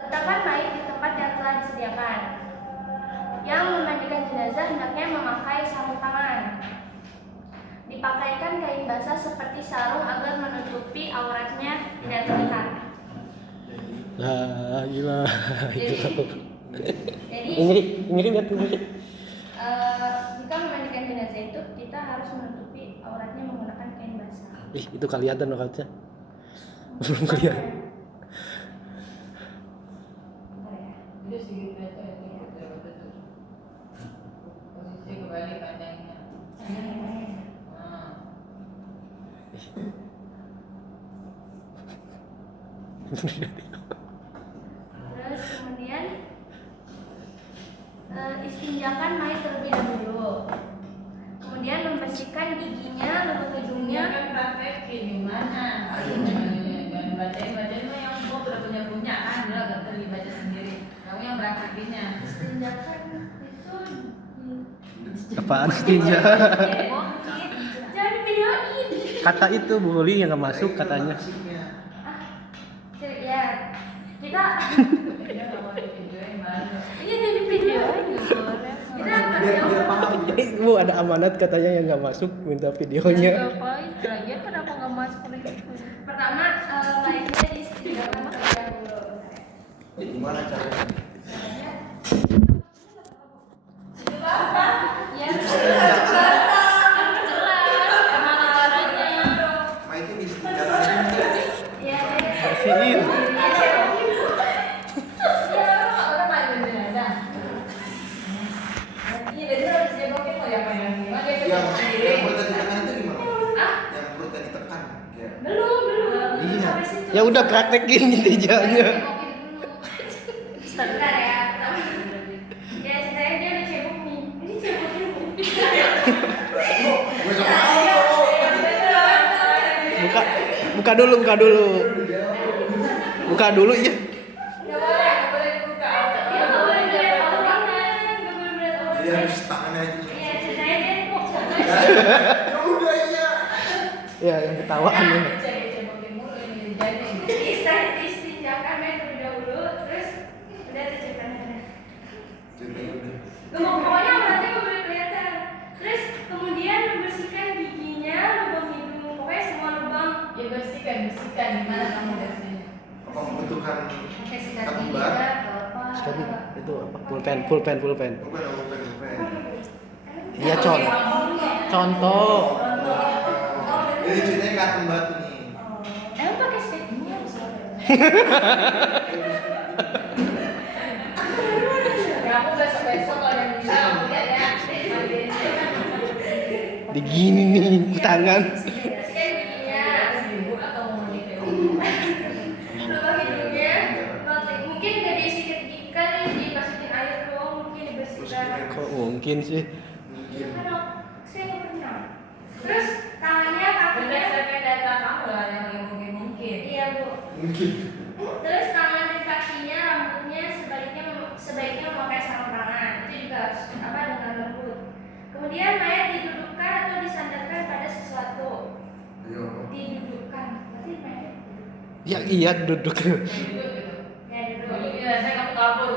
Letakkan mayit di tempat yang telah disediakan. Yang memandikan jenazah hendaknya memakai sarung tangan. Dipakaikan kain basah seperti sarung agar menutupi auratnya tidak terlihat. Lah, gila. Jadi Ngiri lihat ngiri. jika memandikan jenazah itu kita harus menutupi auratnya menggunakan kain basah. Ih, itu kelihatan loh kaca. Belum kelihatan. Jadi sedikit aja ini betul. Posisi kembali panjangnya. Terus kemudian istinjakan mayit terlebih dahulu. Kemudian membersihkan giginya, lubang hidungnya. Kan praktekin gimana? Jangan bacain mah yang gua udah punya kan, udah gak terlibat baca sendiri. Kamu yang praktekinnya. Istinjakan itu Apaan istinja? jangan videoin. Kata itu boleh yang nggak masuk katanya. Ya kita Dia nggak mau divideoin malu. iya jadi videoin kita biar paham. Bu ada amanat katanya yang nggak masuk minta videonya. Ngapain? Lagian kenapa nggak masuk lagi? pertama mayitnya diistinjakan terlebih dahulu. Gimana caranya? Ya Main itu disejarah. ya Bersihin. Orang main jenazah. Iya, jadi harus jebokin mau diapain lagi? Mah dia Yang sendiri. yang perutnya ditekan itu gimana? ah Yang perutnya ditekan. Kayak belum Iya. sampai situ. Ya udah praktekin istijanya. Sebentar ya. Ya ceritanya dia udah cebok nih. Ini ceboknya gue nggak tahu. Buka dulu. Buka dulu ya. Nggak boleh dibuka. dia nggak boleh lihat orang, nggak boleh lihat orang. Dia harus tangannya aja. Iya ceritanya dia Ya udah iya. Ya yang ketawaan ya. Cebokin mulu ini jadi. istinjakan terlebih dahulu, terus udah terceritanya. Ceritanya udah. Pokoknya auratnya nggak boleh kelihatan. Terus kemudian membersihkan giginya, lubang hidung, pokoknya semua lubang. Ya bersihkan. Gimana kamu bersihnya? Apa membutuhkan Pakai sikat satu gigi bar? atau apa? Sekali itu apa? Pulpen. Bukan. Iya contoh. Jadi ceritanya kartun batu nih. Emang pakai sikat gigi harus ada? Ya aku besok kalau yang bisa aku lihat ya. Digini nih tangan. Bersihkan giginya, Ibu atau mau nikah? lubang hidungnya, mungkin nggak disikat gigi kan, dimasukin air doang, mungkin dibersihkan. Kok mungkin sih? Ya kan saya nggak pernah. Terus tangannya, kakinya, Berdasarkan data kamu lah yang mungkin. iya bu. Mungkin. Terus tangan dan kakinya, rambutnya sebaiknya memakai sarung tangan. Itu juga harus dengan lembut. Kemudian mayat didudukkan atau disandarkan pada sesuatu. Ayo. Didudukkan, berarti mayat duduk. Ya iya duduk. Duduk gitu. Ya duduk. Iya, saya kamu kabur.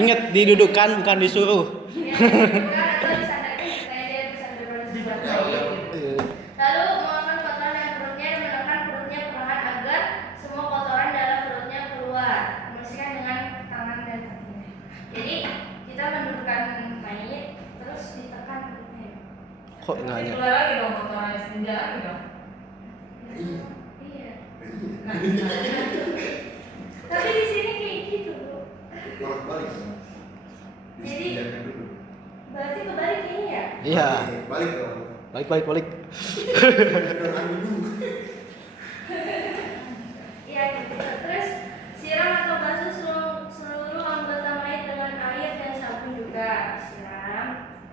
Ingat didudukkan bukan disuruh. Ya didudukkan atau disandarkan supaya dia bersandar pada sesuatu. Lalu mengeluarkan kotoran dari perutnya dan menekan perutnya perlahan agar semua kotoran dalam perutnya keluar. Membersihkan dengan tangan dan kakinya. Jadi kita mendudukkan mayit terus ditekan perutnya. Kok nanya? Keluar lagi dong kotorannya senja lagi dong. Iya. Iya. Iya. Tapi di sini kayak gitu Bu. Bolak balik. Jadi Disediakan dulu. berarti kebalik ini ya? Iya. Balik dong. Balik. Doakan dulu. Iya gitu. Terus siram atau basuh seluruh anggota mayit dengan air dan sabun juga. Siram,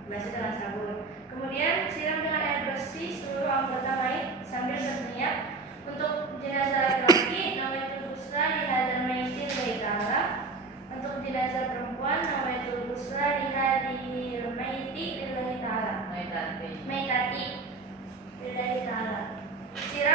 basuh dengan sabun. Kemudian siram dengan air bersih seluruh anggota mayit sambil berniat untuk jenazah laki-laki nawaitul husna di hadzal mayyiti lillahi ta'ala. Untuk jenazah perempuan nawaitul husna di hadzal mayyiti lillahi ta'ala. Maitati lillahi ta'ala. Siram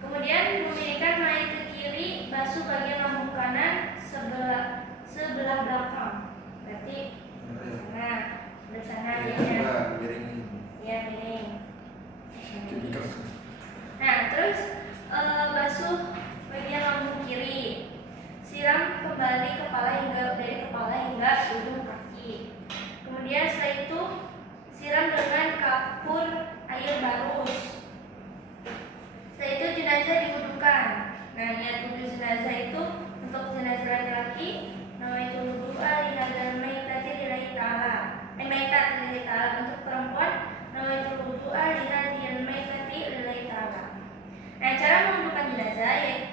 Kemudian memindahkan mayat ke kiri, basuh bagian lambung kanan sebelah belakang. Berarti nah, sebelah sana Ya, ya. miringin. Ya, miring. Jadi kan. Nah, terus basuh bagian lambung kiri. Siram kembali dari kepala hingga ujung kaki. Kemudian setelah itu siram dengan kapur air barus. Setelah itu jenazah diwudukan. Nah, niat wudu jenazah itu untuk jenazah laki-laki, namanya wudu lihadzal maitati lillahi ta'ala. Maitat lillahi ta'ala. Untuk perempuan, namanya wudu lihadzal maitati lillahi ta'ala. Nah, cara mengudukan jenazah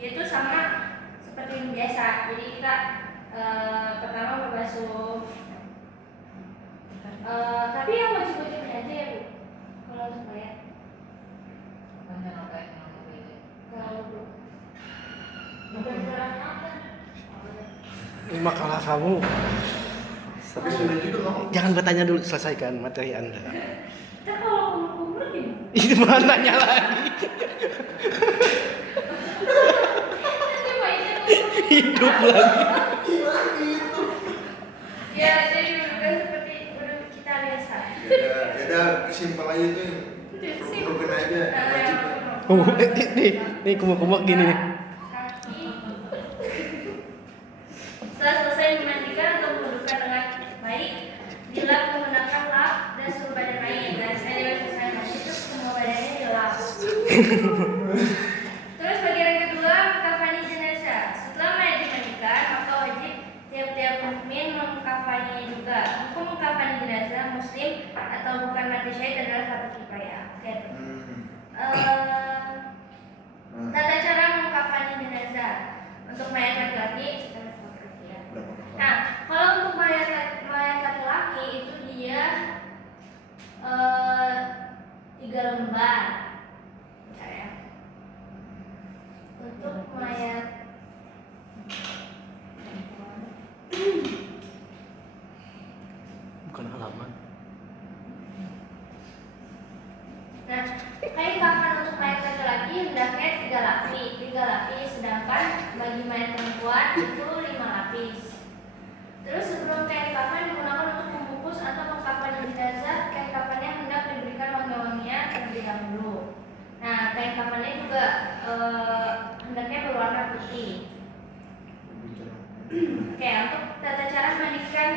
yaitu sama seperti yang biasa. Jadi kita pertama berbasuh. Tapi yang wajib-wajib aja ya Bu. Kalau untuk mayat. Kalau Ini makalah kamu. Tapi sudah juga ngomong. Jangan bertanya dulu, selesaikan materi Anda. kita kalau kubur gimana? Itu mana nanya lagi? Nanti mayatnya kubur. Hidup lagi. Ya, jadi bukan seperti wudu kita biasa. Ya, simpel aja tuh. Rukun aja, wajib. Oh, nih kumuk-kumuk gini nih. Kaki. Setelah selesai memandikan atau mengudukan dengan baik, dilap menggunakan lap dan seluruh badan air. Dan saya selesai mandi itu semua badannya dilap. Terus bagian yang kedua, mengkafani jenazah. Setelah mayat dimandikan, maka wajib tiap-tiap mukmin mengkafaninya juga. Hukum mengkafani jenazah muslim atau bukan mati syahid adalah satu kifayah. Oke. Tata cara mengkafani jenazah untuk mayat laki-laki kita laki-laki ya. Nah, kalau untuk mayat laki-laki itu dia 3 lembar. Bentar ya. Untuk mayat Bukan halaman. Nah, kain kafan untuk mayat laki-laki hendaknya 3 lapis, sedangkan bagi mayat perempuan itu 5 lapis. Terus sebelum kain kafan digunakan untuk membungkus atau mengkafani jenazah, kain kafannya hendak diberikan wangi-wangian terlebih dahulu. Nah, kain kafannya juga hendaknya berwarna putih. Oke, untuk tata cara mandikan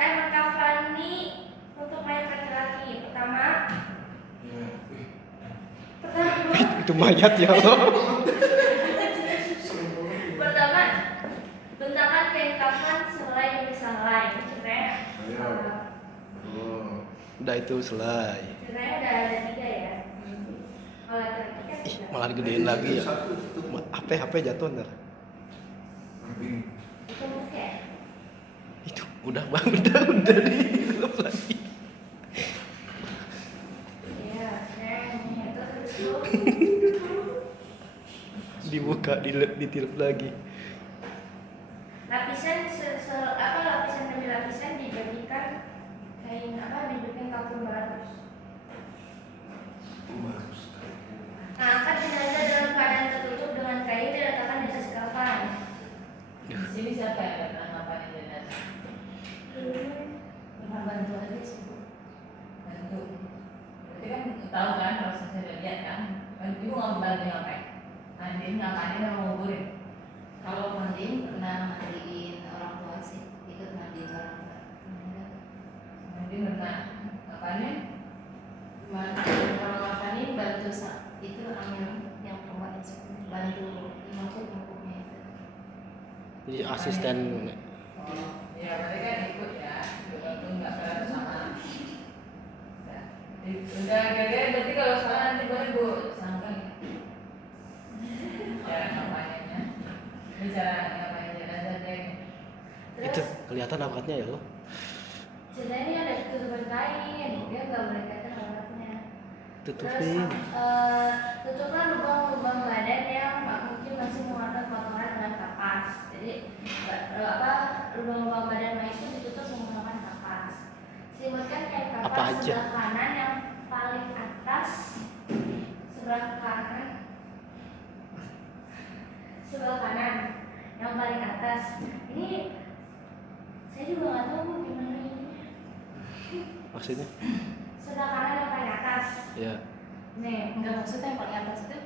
mengkafani untuk mayat laki-laki. Pertama Itu mayat ya Allah. Pertama, bentangkan kain kafan selai demi selai. Ceritanya, Udah itu selesai. ceritanya udah ada 3 ya. Kalau laki-laki kan Ih, 3. malah digedein lagi ya. HP jatuh ntar. Itu bukan. Itu udah bang, udah dihirup lagi. Iya, itu terus. Dibuka, ditirup lagi. Lapisan lapisan demi lapisan dibagikan dibikin kapur barus. Nah, angkat jenazah dalam keadaan tertutup dengan kain diletakkan di atas kafan. Di sini siapa yang pernah ngapain jenazah? Pernah bantu aja sih Bu. Bantu. Berarti kan tahu kan prosesnya udah lihat kan? Ibu nggak bantu ngapain? Mandiin ngapain mau nguburin? Kalau mandiin pernah mandiin orang tua sih, ikut mandiin orang tua. Mandiin pernah ngapain? Mandiin orang mapanin bantu itu ambil yang perempuan itu bantu mangkuk-mangkuknya itu. Jadi asisten. Oh, ya berarti kan ikut ya. Bantu nggak berarti sama. Udah kira-kira berarti kalau sekarang nanti boleh Bu sangkan cara ngapainnya. Bicara ngapain jenazah deh. Itu kelihatan angkatnya ya Allah. Jenazahnya ada tutupan kain, dia nggak boleh kelihatan auratnya. Tutupin. Terus tutuplah lubang-lubang badan yang mungkin masih muatan potongan dengan kapas. Jadi lubang-lubang badan mayat itu ditutup menggunakan kapas. Selimutkan kain Apa kapas aja? sebelah kanan yang paling atas sebelah kanan, sebelah kanan yang paling atas. Ini saya juga nggak tahu Bu, gimana ini. Maksudnya? Sebelah kanan yang paling atas. Ya. Nih, enggak maksudnya yang paling atas itu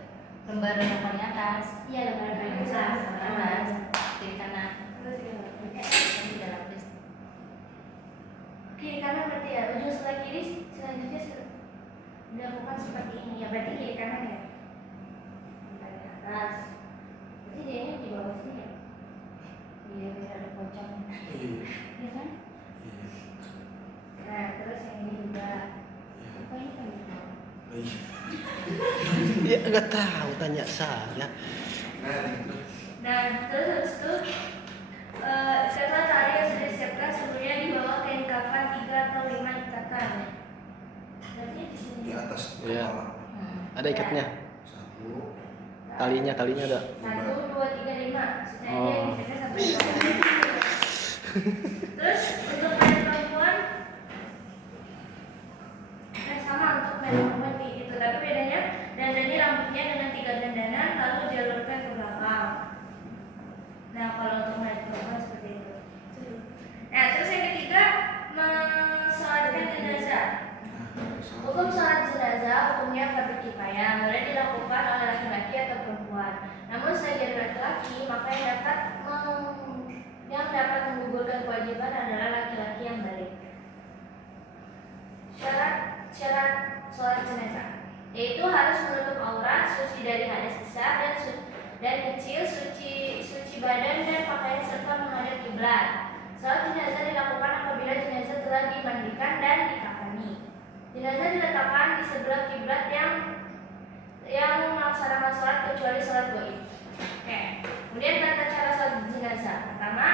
lembaran yang paling atas. Iya, lembaran paling Atas, atas. kiri kanan. Yang tidak lapis. Kiri kanan berarti ya, ujung sebelah kiri selanjutnya dilakukan seperti ini ya, berarti kiri kanan ya. Yang paling atas. Berarti dia di bawah sini ya. Iya, biar ada pocong. Iya kan? Nah, terus yang ini juga. Apa ini kan? Ya nggak tahu, tanya saya. Nah, terus habis itu setelah tali yang sudah disiapkan sebelumnya di bawah kain kafan 3 atau 5 ikatan. Berarti di sini. Di atas Iya. kepala. Ada ikatnya? Satu. Talinya ada. 1, 2, 3, 5. Maksudnya Oh. dia ikatnya sampai di bawah. Terus untuk mayat perempuan, sama untuk mayat perempuan kayak gitu. Tapi bedanya dandani rambutnya dengan 3 dandanan lalu jalurkan ke belakang. Nah, kalau untuk mayat perempuan seperti itu. Nah, terus yang ketiga, mensolatkan jenazah. Hukum sholat jenazah hukumnya fardu kifayah, mulai dilakukan oleh laki-laki atau perempuan. Namun sebagian laki-laki, maka yang dapat menggugurkan kewajiban adalah laki-laki yang balik. Syarat sholat jenazah yaitu harus menutup aurat, suci dari hadas besar dan kecil, suci badan dan pakaian serta menghadap kiblat. Sholat jenazah dilakukan apabila jenazah telah dimandikan dan dikafani. Jenazah diletakkan di sebelah kiblat yang melaksanakan sholat kecuali sholat gaib. Oke. Kemudian tata cara sholat jenazah. Pertama,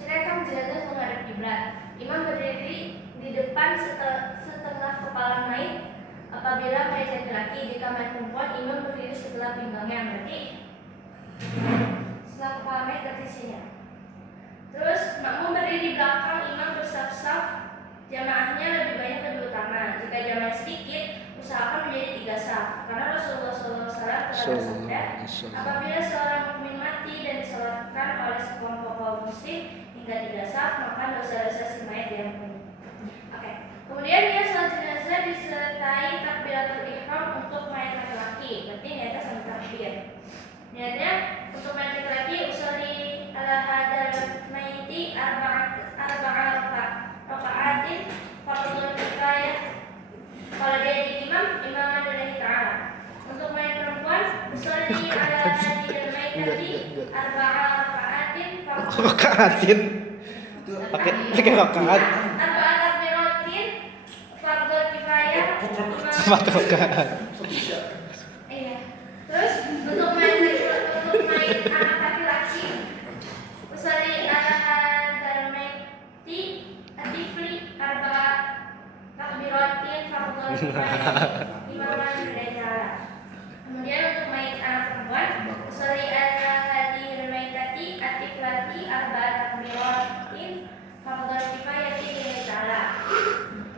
cerekam jenazah menghadap kiblat. Imam berdiri di depan setengah kepala mayit. Apabila mayit laki-laki, jika mayit perempuan, imam berdiri sebelah pinggangnya. Berarti setelah kepala mayit berarti sini. Terus makmum berdiri di belakang imam bersaf-saf. Jamaahnya lebih banyak lebih utama. Jika jamaah sedikit, usahakan menjadi 3 saf. Karena Rasulullah SAW telah bersabda, apabila seorang mukmin mati dan disolatkan oleh sekelompok kaum muslim hingga 3 saf, maka dosa-dosa si mayit diampuni. Oke. Kemudian dia sholat jenazah disertai takbiratul ihram untuk mayit laki-laki. Berarti niatnya sama takbir. Niatnya untuk mayit laki-laki usolli ala hadal mayyiti arba'a raka'atin fardhu kifayah. Kalau dia jadi imam lillahi ta'ala. Untuk mayit perempuan usolli ala hadil mayyiti arba'a raka'atin fardhu Rakaatin. Pakai rakaat. arba'a takbiratin fardhu kifayah. Pakai rakaat. Iya. Terus untuk mayit anak laki-laki usolli ala hadal mayyiti atifli arba'a takbiratin fardhu kifayah imaman lillahi ta'ala. Kemudian untuk mayit anak perempuan usolli ala hadil mayyitati atiflati arba'a takbiratin fardhu kifayah lillahi ta'ala.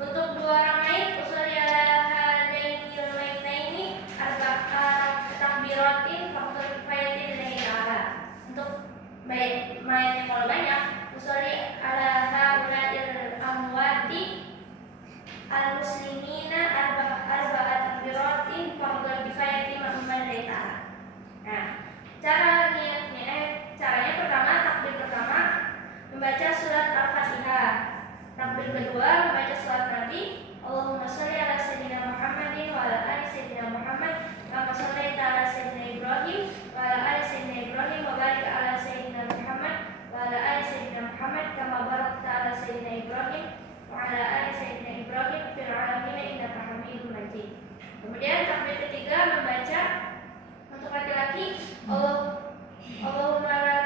Untuk 2 orang mayit usolli ala hadainil mayyitaini arba'a takbiratin fardhu kifayah lillahi ta'ala. Untuk mayit yang kalau banyak usolli ala haula'il amwati al-muslimina arba'a takbiratin fardhu kifayah lillahi ta'ala. Nah, caranya pertama, takbir pertama membaca surat Al-Fatihah. Takbir kedua membaca surat Nabi, Allahumma sholli ala sayyidina Muhammadin wa ala ali sayyidina Muhammad kama shallaita ala sayyidina Ibrahim wa ala ali sayyidina Ibrahim wa barik ala sayyidina Muhammad wa ala ali sayyidina Muhammad kama barakta ala sayyidina Ibrahim wa ala ali sayyidina Ibrahim fil alamin innaka Hamidum Majid. Kemudian takbir ketiga membaca untuk laki-laki Allahumma la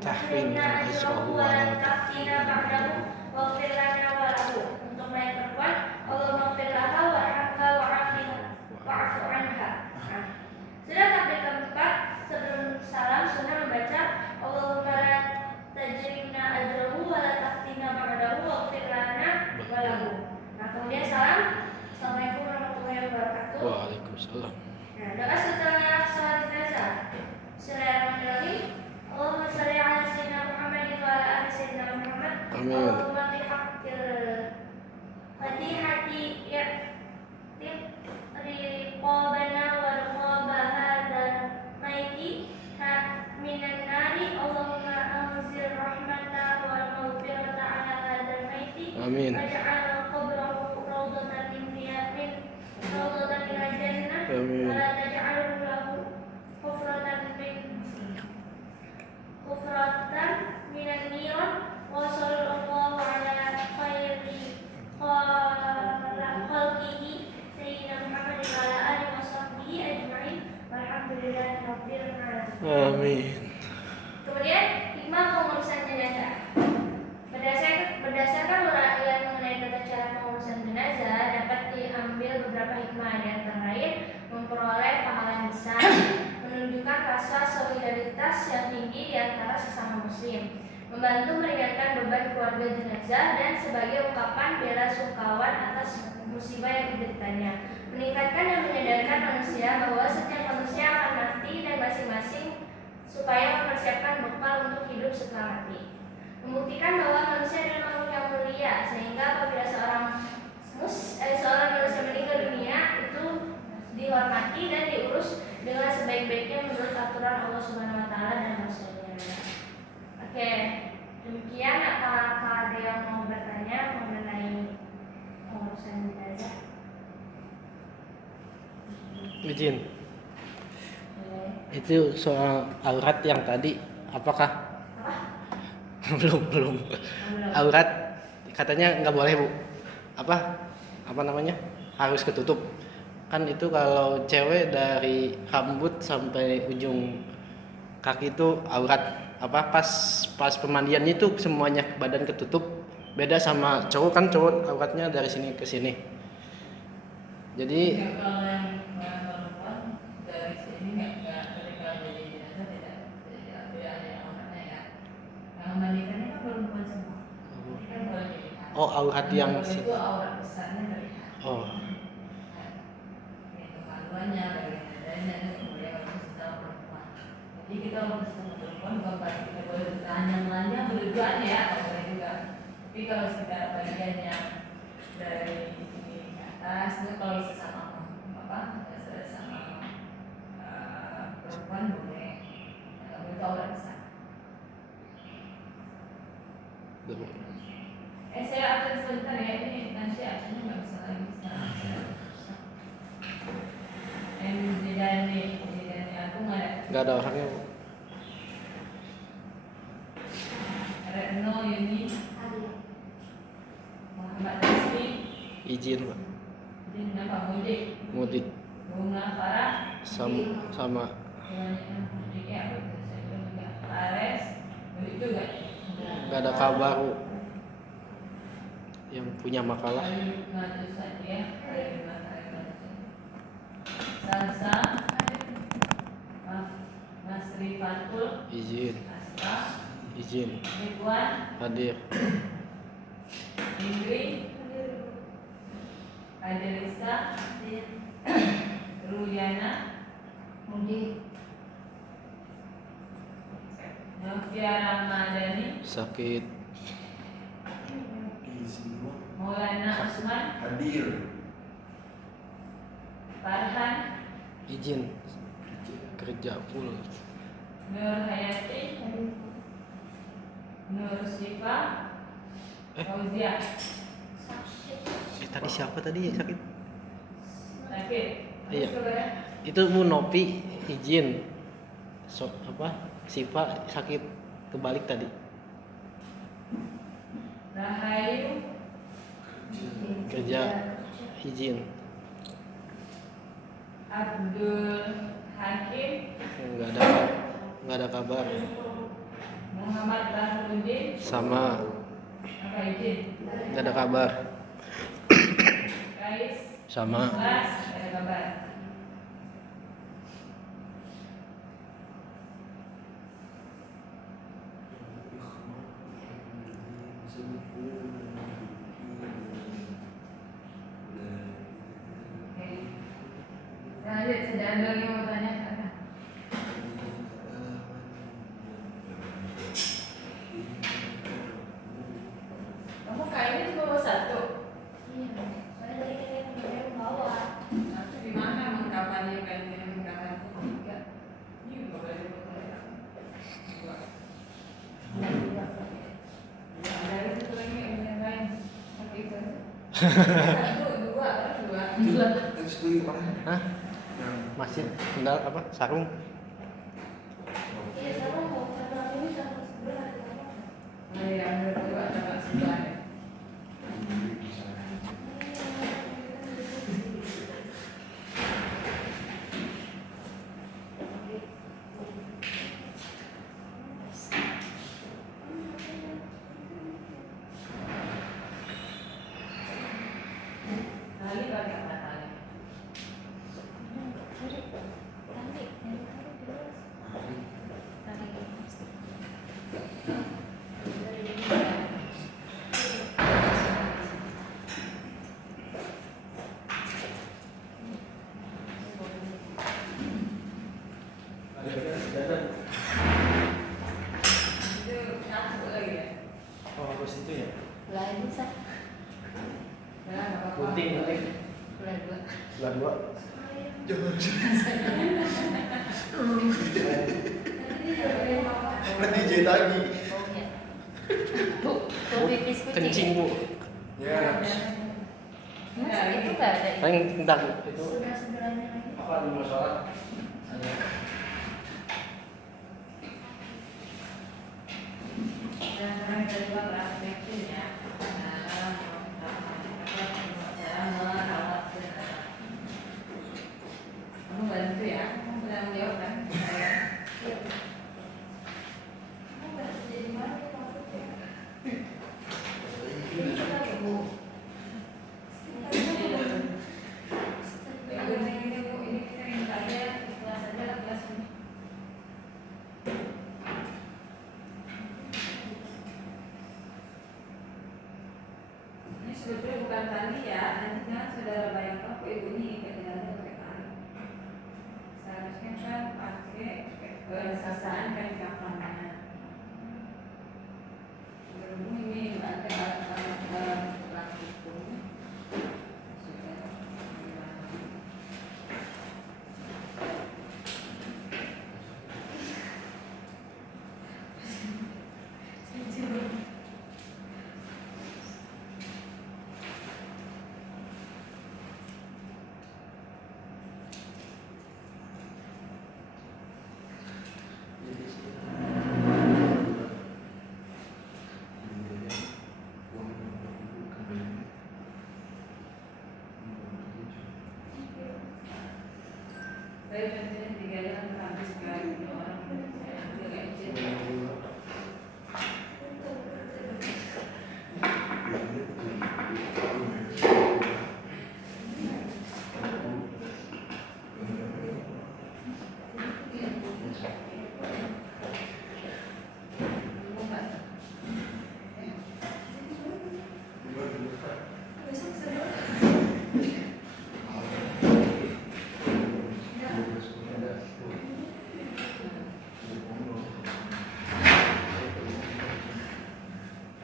tahrimna ajrahu wa la taftina ba'dahu waghfir lana wa lahu. Untuk mayat perempuan Allahumma ighfir laha warhamha wa'fu anha. Sudah takbir keempat, sebelum salam sunnah membaca Allahumma la tajrimna ajrahu wa la taftina ba'dahu waghfir lana wa lahu. Nah, kemudian salam. Assalamualaikum warahmatullahi wabarakatuh. Waalaikumsalam. Nah, doa setelah sholat jenazah. Bismillahirrahmanirrahim. Allahumma shalli ala sayyidina Muhammad wa ala ali sayyidina Muhammad. Amin. Allahumma bihaqqil fatihati ya'tib riqabana wa riqaba hadzal maiti minan nari. Allahumma anzil rahmata wal maghfirata ala hadzal maiti. Amin. Waj'al qabrahu rawdatan rawdatan minal jannah. Amin. Wa la taj'alhu lahu kufratan minan niran. Wa sallallahu ala khairi khalqihi sayyidina Muhammad wa ala alihi wa sahbihi ajma'in. Walhamdulillahi rabbil alamin. Amin. Kemudian hikmah pengurusan jenazah. Berdasarkan uraian mengenai tata cara pengurusan jenazah dapat diambil beberapa hikmah, di antara lain memperoleh pahala yang besar, menunjukkan rasa solidaritas yang tinggi di antara sesama muslim, membantu meringankan beban keluarga jenazah, dan sebagai ungkapan bela sungkawa atas musibah yang dideritanya, meningkatkan dan menyadarkan manusia bahwa setiap manusia akan mati dan masing-masing supaya mempersiapkan bekal untuk hidup setelah mati. Membuktikan bahwa manusia adalah makhluk yang mulia, sehingga apabila seorang manusia meninggal dunia itu dihormati dan diurus dengan sebaik-baiknya menurut aturan Allah Subhanahu Wa Taala dan Rasulnya. Oke, demikian. Apakah ada yang mau bertanya mengenai pengurusan jenazah? Izin. Itu soal aurat yang tadi, apakah? belum. Aurat katanya nggak boleh, Bu. Apa namanya? Harus ketutup. Kan itu kalau cewek dari rambut sampai ujung kaki itu aurat. Pas pemandian itu semuanya badan ketutup. Beda sama cowok, kan cowok auratnya dari sini ke sini. Jadi Ya, kalau yang perempuan dari sini nggak ketika jadi jenazah tidak ada yang auratnya ya. Yang memandikannya kan perempuan semua. Ini kan boleh dilihat. aurat yang itu aurat besarnya terlihat. Itu kandungannya, bagian dadanya, itu kemudian kalau sesama perempuan. Jadi kita kalau sesama perempuan bukan berarti kita boleh telanjang berdua ya, boleh juga. Tapi kalau sekitar bagian yang dari ini ke atas itu kalau sesama perempuan boleh. Kalau itu aurat besar. Saya akan sebentar ya, ini nanti akhirnya nggak bisa lagi sekarang. Jadi aku nggak ada orangnya, Bu. Retno Yuni Muhammad Rizki Izin, Pak. Izin nama Mudik Bunga Farah sama Mudik ya, saya juga Ares Mudik juga. nggak ada kabar, Bu. Yang punya makalah. Salsa Mas Rifatul Izin. Asra Izin. Ridwan Hadir. Indri Adelisa Ruyana Mudik. Novia Ramadhani Sakit. Maulana Usman Hadir. Farhan Izin. Kerja full. Nur Hayati Nur Sifa Fauzia Tadi siapa tadi yang sakit? Sakit. Iya. Terus kabarnya? Itu Bu Nopi izin. Siva sakit kebalik tadi. Rahayu Kerja izin. Abdul Hakim Nggak ada kabar. Muhammad Rahudin Sama apa izin? nggak ada kabar. Kais Sama Bas ada kabar. Lanjut, sudah ada lagi yang mau tanya? Kamu kainnya cuma bawa satu? Iya, soalnya tadi kan yang bawa. Nanti di mana mengkapannya kainnya mengkapan tiga? Ini juga boleh dipakai. Dua. Ya, ada itu lagi yang lain. Seperti itu. Satu, dua, dua. Terus beli mana? Hah? Yang Masih sendal apa? Sarung? Iya, sama mau karena ini sama sebelah. Nah, yang berdua ada sebelah. Tali pakai apa tali? Itu satu lagi ya? Oh, habis itu ya. Lain bisa. Ya, nggak apa-apa. Gunting. Bulan 2. Bulan 2. jangan nanti jahit lagi. Oh ya. Tuh pipis kucing. Kencing, Bu. Ya. Mas, itu nggak ada itu. Paling entar itu Sebelah-sebelahnya lagi. apa di masalah? Dan sekarang kita coba praktekin ya. Cara merawat benar. Kamu bantu ya. Kamu pernah menjawab kan? Saya. Kamu nggak kerja di mana maksudnya? Ini kita Bu. Ini kita minta aja kelas aja lah kelas ini. Ini sebetulnya bukan tali ya, nanti jangan saudara bayangkan kok ibu ini ikat di dalamnya pakai tali. Seharusnya kan pakai sasaan kain kafannya. Berhubung ini ada alat-alat praktikum. Sudah. Saya contohnya tiga jalan habis kan orang saya ambil kayak gitu.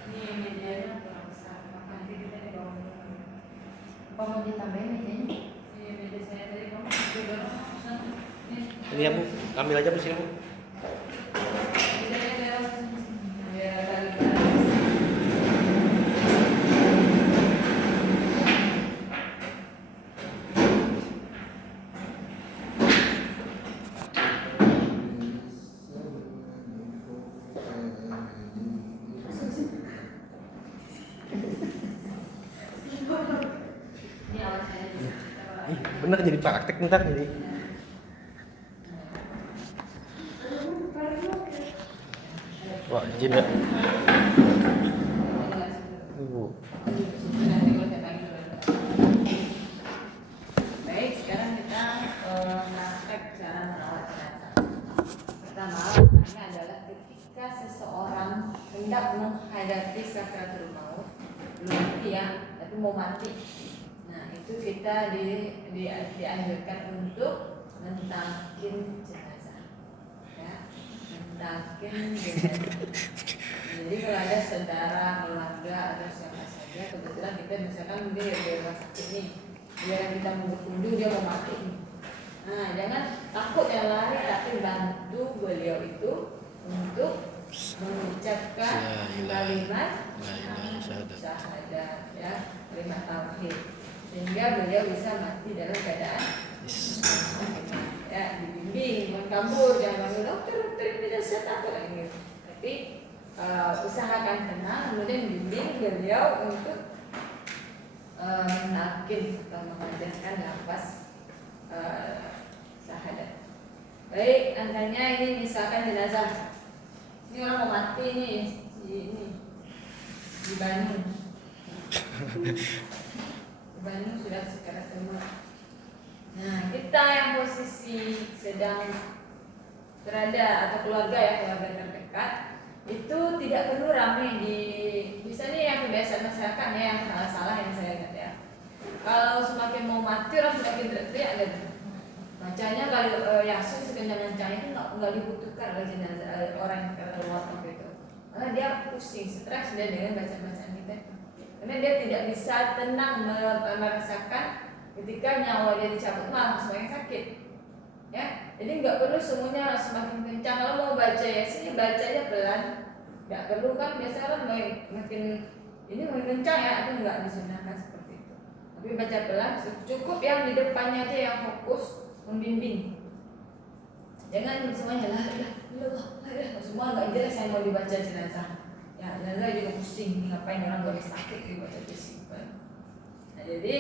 Ini medianya kurang besar, nanti kita di bawah. Apa mau ditambahin mejanya? Ini media saya tadi kamu sudah sana. Ini Ini ya, Bu. Ambil aja Bu sini, Bu. medianya ada biar ada. Ini alat saya. Ih, bener jadi praktek ntar jadi. Wah, izin ya. Bu. Baik, sekarang kita praktek cara merawat jenazah. Pertama, ini adalah ketika seseorang hendak menghadapi sakaratul maut, belum mati ya, tapi mau mati. Nah, itu kita dianjurkan untuk mentakin jenazah, ya, mentakin jenazah. Jadi kalau ada saudara, keluarga atau siapa saja, kebetulan kita misalkan dia di rumah sakit nih, dia kita mundur-mundur dia mau mati nih. Nah, jangan takut yang lari, tapi bantu beliau itu untuk mengucapkan kalimat syahadat, ya, kalimat tauhid, sehingga beliau bisa mati dalam keadaan ya, dibimbing, jangan kabur, jangan bilang dokter ini nasihat apa lagi, tapi usahakan tenang, kemudian bimbing beliau untuk menakkin atau mengajarkan nafas syahadat. Baik, angkanya ini misalkan jenazah, ini orang mau mati nih, di Bandung. Di Bandung sudah sekarat semua. Nah, kita yang posisi sedang berada atau keluarga ya, keluarga terdekat, itu tidak perlu ramai di misalnya yang kebiasaan masyarakat ya, yang salah-salah yang saya lihat ya. Kalau semakin mau mati orang semakin teriak gitu. Bacanya kalau Yasin sekencang-kencang itu nggak dibutuhkan oleh jenazah orang yang keluar itu. Karena dia pusing, stres dia dengan bacaan-bacaan kita. Karena dia tidak bisa tenang merasakan ketika nyawa dia dicabut malah semakin sakit. Ya, jadi nggak perlu semuanya semakin kencang. Kalau mau baca Yasin, bacanya pelan. Nggak perlu kan biasanya orang makin ini makin kencang ya, itu nggak disunahkan seperti itu. Tapi baca pelan, cukup yang di depannya aja yang fokus membimbing. Jangan semuanya lah, semua nggak jelas yang mau dibaca jenazah. Ya, jenazah juga pusing, ngapain orang boleh sakit dibaca disimpan. Nah, jadi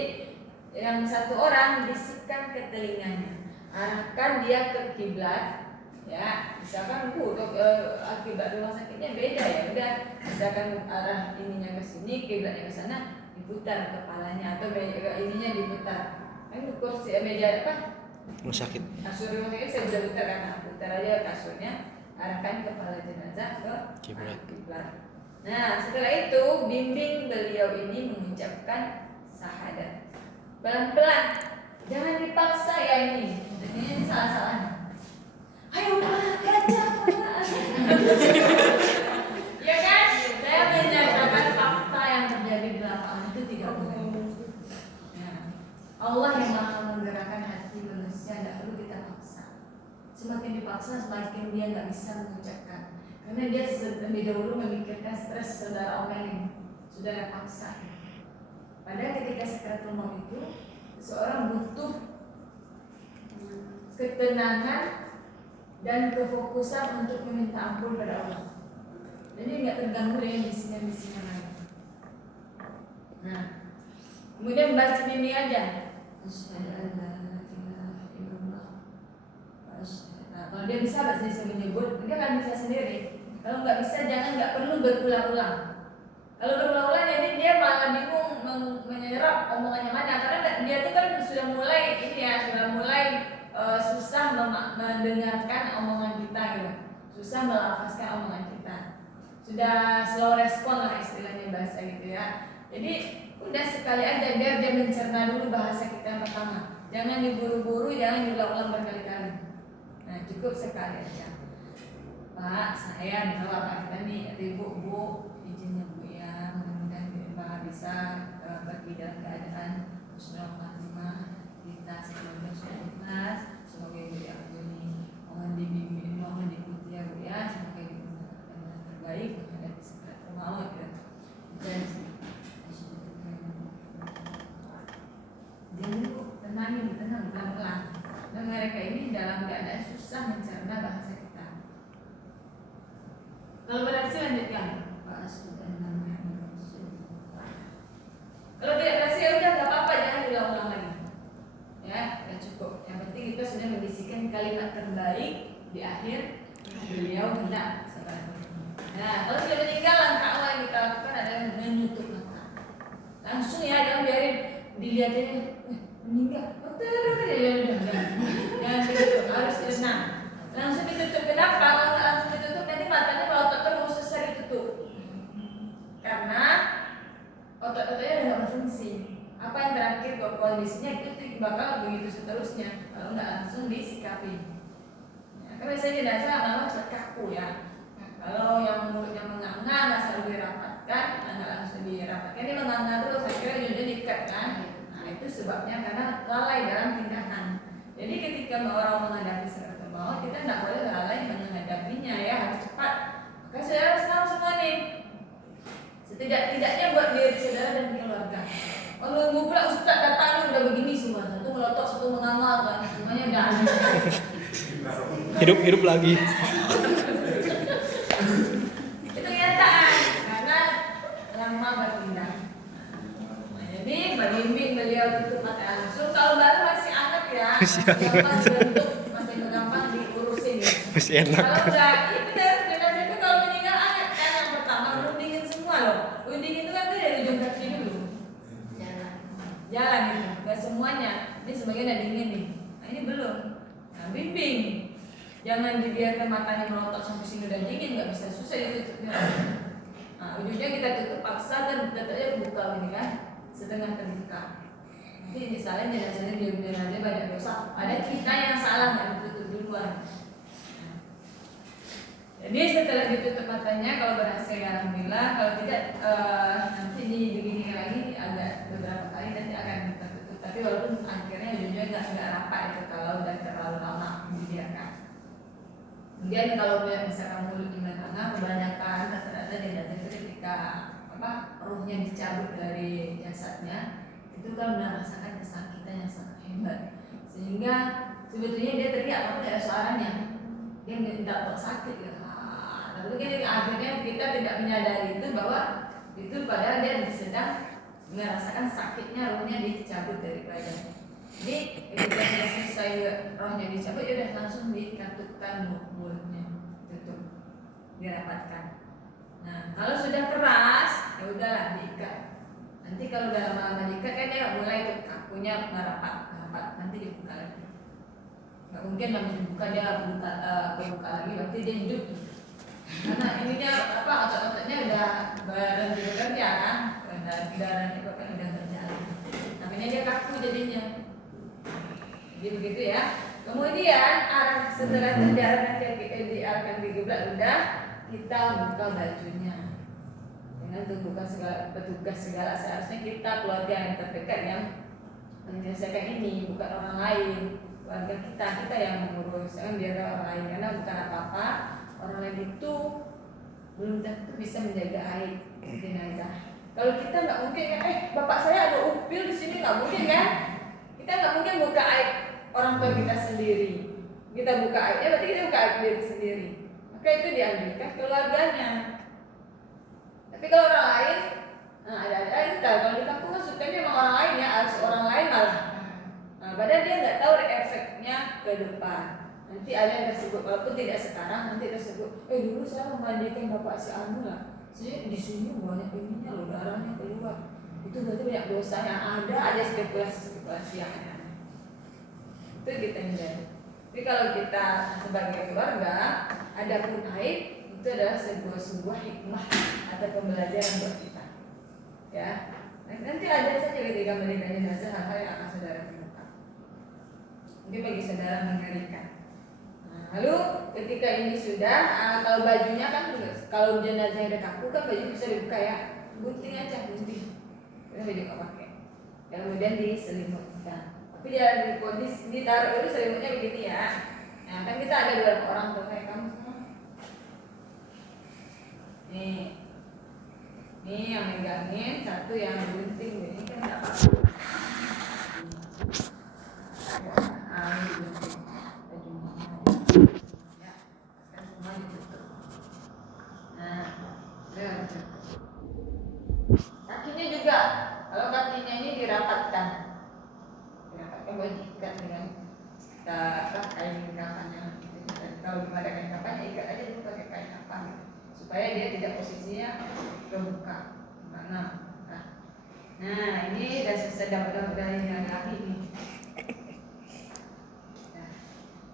yang satu orang bisikkan ke telinganya, arahkan dia ke kiblat. Ya, misalkan kiblat rumah sakitnya beda ya, udah misalkan arah ininya ke sini, kiblatnya ke sana, diputar kepalanya atau ininya diputar. Kan kursi meja apa? Rumah sakit. Kasur rumah sakit saya bisa putar kan, putar aja kasurnya, arahkan kepala jenazah ke kiblat. Nah, setelah itu bimbing beliau ini mengucapkan syahadat. Pelan-pelan, jangan dipaksa ya ini. Ini salah-salah. Ayo Pak, baca Pak. Ya kan? Saya menyatakan fakta yang terjadi di lapangan itu tidak boleh. Ya. Allah yang maha menggerakkan hati manusia, tidak perlu kita paksa. Semakin dipaksa, semakin dia nggak bisa mengucapkan. Karena dia lebih dahulu memikirkan stres saudara omelin, saudara paksa. Padahal ketika sekaratul maut itu, seorang butuh ketenangan dan kefokusan untuk meminta ampun pada Allah. Jadi nggak terganggu dengan bisikan-bisikan lain. Nah, kemudian baca bimbing aja. Nah, kalau dia bisa bahasa menyebut, dia akan bisa sendiri. Kalau nggak bisa, nggak perlu berulang-ulang. Kalau berulang-ulang, jadi dia malah bingung menyerap omongannya mana. Karena dia itu kan sudah mulai susah mendengarkan omongan kita gitu, susah melafazkan omongan kita, sudah slow respon lah istilahnya bahasa gitu ya. Jadi udah sekali aja biar dia mencerna dulu bahasa kita yang pertama. Jangan diburu-buru, jangan diulang-ulang berkali-kali. Nah, cukup sekali aja. Pak, saya misalnya Bapak kita nih, Bu, izin ya Bu ya, mudah-mudahan Bapak bisa bagi dalam keadaan husnul khatimah, kita sebelumnya sudah ikhlas, semoga Ibu diampuni, mohon dibimbing, mohon diikuti ya Bu ya, semoga Ibu mendapatkan yang terbaik menghadapi sakaratul maut ya. Dan jadi Bu, tenang pelan-pelan. Dan mereka ini dalam keadaan susah mencerna bahasa kita. Kalau berhasil lanjutkan. Kalau tidak berhasil ya udah nggak apa-apa, jangan diulang-ulang lagi. Ya cukup. Yang penting kita sudah membisikkan kalimat terbaik di akhir beliau hendak. Nah, kalau sudah meninggal, langkah awal yang kita lakukan adalah menutup mata. Langsung ya, jangan biarin dilihatin meninggal. Jangan ditutup, harus tenang. Langsung ditutup. Kenapa? Kalau langsung ditutup nanti matanya melotot terus, susah ditutup. Karena otot-ototnya udah nggak berfungsi. Apa yang terakhir Jadi bakal begitu seterusnya kalau nggak langsung disikapi. Ya, kan biasanya jenazah malah kaku ya. Kalau yang mulutnya menganga nggak selalu dirapatkan, nggak langsung dirapatkan, ini menganga terus akhirnya ujungnya diikat kan. Nah itu sebabnya karena lalai dalam tindakan. Jadi ketika orang menghadapi sakaratul maut, kita nggak boleh lalai menghadapinya ya, harus cepat. Maka saudara harus tahu semua nih. Setidak-tidaknya buat diri saudara dan keluarga. Kalau nunggu pula ustaz datang udah begini semua, satu melotot, satu menganga kan, semuanya udah aneh. Hidup lagi. Itu kenyataan karena lama berpindah. Nah, jadi berbimbing beliau tutup mata langsung. Kalau baru masih anget ya, masih gampang dibentuk, masih gampang diurusin ya. Masih enak. Kalau udah, iya benar, jenazah itu kalau meninggal anget kan yang pertama rundingin semua loh. Runding itu kan tuh dari ujung kaki dulu. Jalan gitu, gak semuanya. Ini sebagian udah dingin nih. Nah ini belum. Nah bimbing. Jangan dibiarkan matanya melotot sampai sini udah dingin, nggak bisa, susah ditutupnya. Nah ujungnya kita tutup paksa dan tetapnya buka ini kan, setengah terbuka. Nanti misalnya jenazahnya diambil aja banyak dosa. Ada kita yang salah nggak ditutup duluan. Jadi setelah ditutup matanya, kalau berhasil alhamdulillah, kalau tidak nanti begini lagi agak beberapa kali nanti akan kita tutup. Tapi walaupun akhirnya ujungnya nggak rapat itu kalau udah terlalu lama dibiarkan. Kemudian kalau misalkan mulut di tengah kebanyakan rata-rata jenazah itu ketika rohnya dicabut dari jasadnya itu kan merasakan kesakitan yang sangat hebat sehingga sebetulnya dia teriak tapi tidak ada suaranya, dia minta untuk sakit ya. Lalu akhirnya kita tidak menyadari itu bahwa itu padahal dia sedang merasakan sakitnya rohnya dicabut dari badan. Jadi ketika sudah selesai rohnya dicabut, ya udah langsung dikatupkan mulutnya, tutup, dirapatkan. Nah kalau sudah keras, ya udahlah diikat. Nanti kalau udah lama-lama diikat kan dia mulai tuh kakunya merapat, nanti dibuka lagi. Gak mungkin langsung dibuka dia buka lagi, berarti dia hidup. Karena ininya otot-ototnya udah bekerja kan, darahnya kan udah berjalan. Namanya dia kaku jadinya. Jadi begitu ya. Kemudian setelah diarahkan diarahkan di kiblat udah kita buka bajunya dengan tumpukan segala petugas segala, seharusnya kita keluarga yang terdekat yang menyelesaikan ini, bukan orang lain. Keluarga kita yang mengurus, jangan biar orang lain, karena bukan apa-apa orang lain itu belum tentu bisa menjaga aib jenazah. Kalau kita nggak mungkin kan, bapak saya ada upil di sini, nggak mungkin kan? Kita nggak mungkin buka aib orang tua kita sendiri. Kita buka aibnya berarti kita buka aib diri sendiri. Maka itu diambilkan keluarganya. Tapi kalau orang lain, nah ada itu kalau di kampung kan sukanya memang orang lain ya, harus orang lain malah. Nah, padahal dia nggak tahu efeknya ke depan. Nanti ada yang tersebut, walaupun tidak sekarang, nanti tersebut. Dulu saya memandikan bapak si Anu lah. Saya di sini banyak ininya loh, darahnya keluar. Itu berarti banyak dosa yang ada aja spekulasi yang ada. Itu kita hindari. Tapi kalau kita sebagai keluarga, ada pun aib, itu adalah sebuah hikmah atau pembelajaran buat kita. Ya, nanti ada saja ketika meninggal jenazah hal-hal yang akan saudara temukan. Mungkin bagi saudara mengerikan. Lalu ketika ini sudah, kalau bajunya kan kalau jenazahnya ada kaku kan baju bisa dibuka ya, gunting aja gunting, itu baju nggak pakai. Kemudian diselimutkan, tapi jangan ditaruh dulu selimutnya begitu ya. Nah kan kita ada beberapa orang tuh kayak kamu semua. Nih yang megangin, satu yang gunting, ini kan nggak apa-apa. Ini gunting. Ya, kan semua ditutup. Nah, kakinya juga, kalau kakinya ini dirapatkan boleh diikat dengan kain kafannya. Kalau belum ada kain kafannya, ikat aja dulu pakai kain kafan, supaya dia tidak posisinya terbuka. Nah, ini sudah selesai dapat dari laki ini.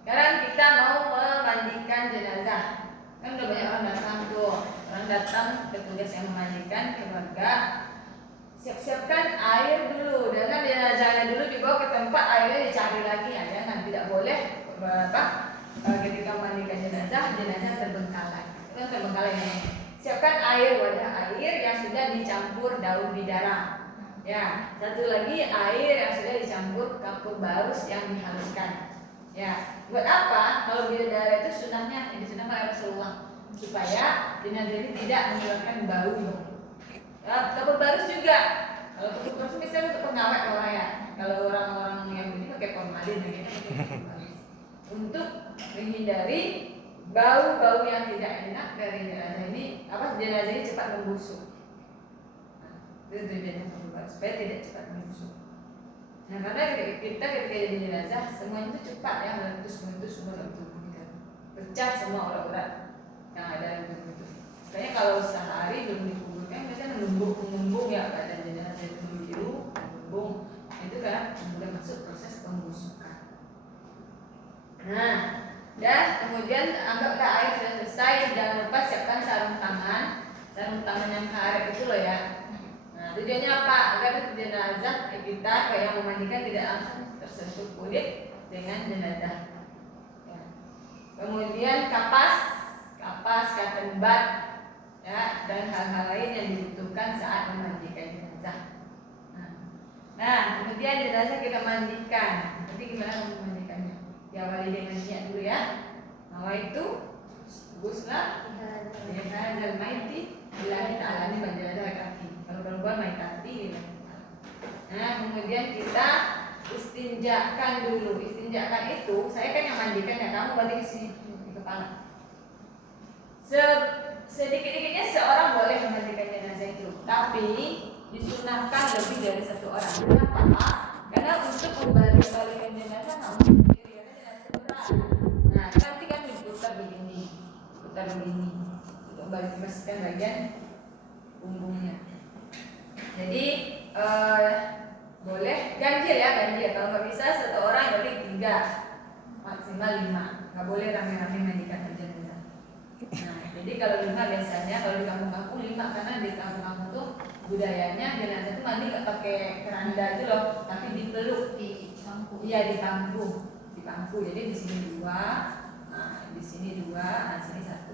Sekarang kita mau memandikan jenazah. Kan udah banyak orang datang tuh. Orang datang, petugas yang memandikan keluarga. siap-siapkan air dulu, dengan jenazahnya dulu dibawa ke tempat, airnya dicari lagi ya, jangan, tidak boleh ketika mandikan jenazah terbengkalai. Itu kan terbengkalai nih. Siapkan air, wadah air yang sudah dicampur daun bidara. Ya, satu lagi air yang sudah dicampur kapur barus yang dihaluskan. Ya, buat apa? Kalau bidara itu sunahnya, ini sunah air Rasulullah, supaya jenazah ini tidak mengeluarkan bau. Ya, kapur barus juga. Kalau kapur barus misalnya untuk pengawet orang ya. Kalau orang-orang yang begini pakai formalin gitu. Untuk menghindari bau-bau yang tidak enak dari jenazah ini, jenazah ini cepat membusuk. Itu tujuannya kapur barus, supaya tidak cepat membusuk. Nah, karena kita ketika jadi jenazah semuanya itu cepat ya, meletus semua dalam tubuh kita, pecah semua urat-urat yang ada dalam tubuh itu. Makanya kalau sehari belum dikuburkan biasanya menumbuk ya, badan jenazah itu membiru, menumbuk, itu kan sudah masuk proses pembusukan. Nah, dan kemudian anggaplah air sudah selesai, jangan lupa siapkan sarung tangan yang karet itu loh ya. Nah, tujuannya apa? Agar jenazah kita yang memandikan tidak langsung tersentuh kulit dengan jenazah. Ya. Kemudian kapas, cotton bud, ya, dan hal-hal lain yang dibutuhkan saat memandikan jenazah. Nah, kemudian jenazah kita mandikan. Tapi gimana memandikannya? Diawali dengan niat dulu ya. Nawaitu Gusla Bihadzal maiti billahi ta'ala, ini jenazah laki-laki. Kalau perempuan maitati. Nah, kemudian kita istinjakan dulu. Istinjakan itu, saya kan yang mandikan ya, kamu balik ke sini di kepala. Sedikit-dikitnya seorang boleh memandikan jenazah itu, tapi disunahkan lebih dari satu orang. Kenapa? Karena untuk membalikan jenazah kamu sendiri, karena jenazah berat. Nah, nanti kan diputar begini, untuk membersihkan bagian punggungnya. Jadi boleh ganjil ya, kalau nggak bisa satu orang berarti 3, maksimal 5. Nggak boleh rame-rame mandikan jenazah. Nah, jadi kalau 5 biasanya, kalau di kampung-kampung 5, karena di kampung-kampung tuh budayanya jenazah itu mandi nggak pakai keranda itu loh, tapi dipeluk di bangku. Iya, di bangku. Jadi di sini 2, nah di sini 2, nah sini 1.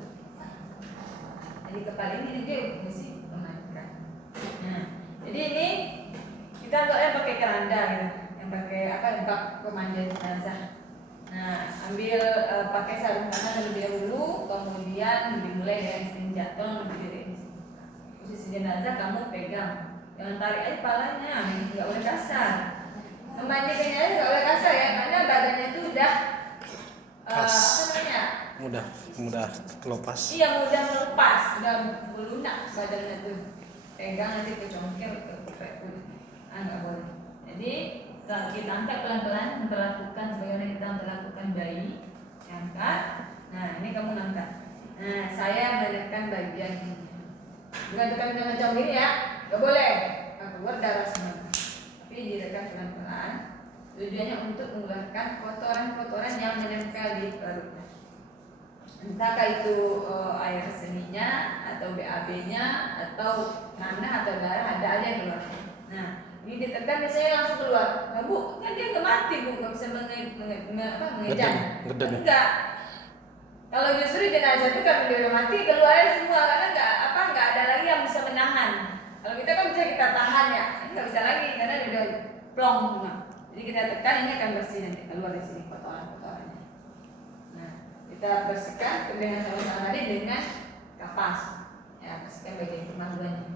Jadi kepala ini dia mesti memandikan. Nah, jadi ini kita anggapnya pakai keranda gitu, yang pakai bak pemandian jenazah. Nah, ambil pakai sarung tangan terlebih dahulu, kemudian dimulai dari istinja. Tolong berdiri di sini. Posisi jenazah kamu pegang, jangan tarik aja palanya, nggak boleh kasar. Memandikannya aja nggak boleh kasar ya, karena badannya itu udah mudah lepas. Iya, mudah melepas, udah melunak badannya tuh. Pegang nanti kecongkel ke kulit. Nggak boleh. Jadi kita angkat pelan-pelan, memperlakukan sebagaimana kita memperlakukan bayi. Angkat. Nah, ini kamu angkat. Nah, saya menekan bagian ini. Bukan tekan macam ini ya, nggak boleh. Keluar darah semua. Tapi ditekan pelan-pelan. Tujuannya untuk mengeluarkan kotoran-kotoran yang menempel di perutnya. Entahkah itu air seninya, atau BAB-nya, atau nanah, atau darah, ada aja yang keluar. Nah, ini ditekan biasanya langsung keluar. Nah, Bu, kan dia nggak mati, Bu, nggak bisa mengejar. Enggak. Kalau justru jenazah itu kan dia udah mati, keluarnya semua, karena nggak ada lagi yang bisa menahan. Kalau kita kan bisa kita tahan ya, ini nggak bisa lagi karena dia udah plong semua. Jadi kita tekan, ini akan bersih nanti keluar dari sini kotoran-kotorannya. Nah, kita bersihkan dengan sama-sama tadi dengan kapas. Ya, bersihkan bagian kemaluannya.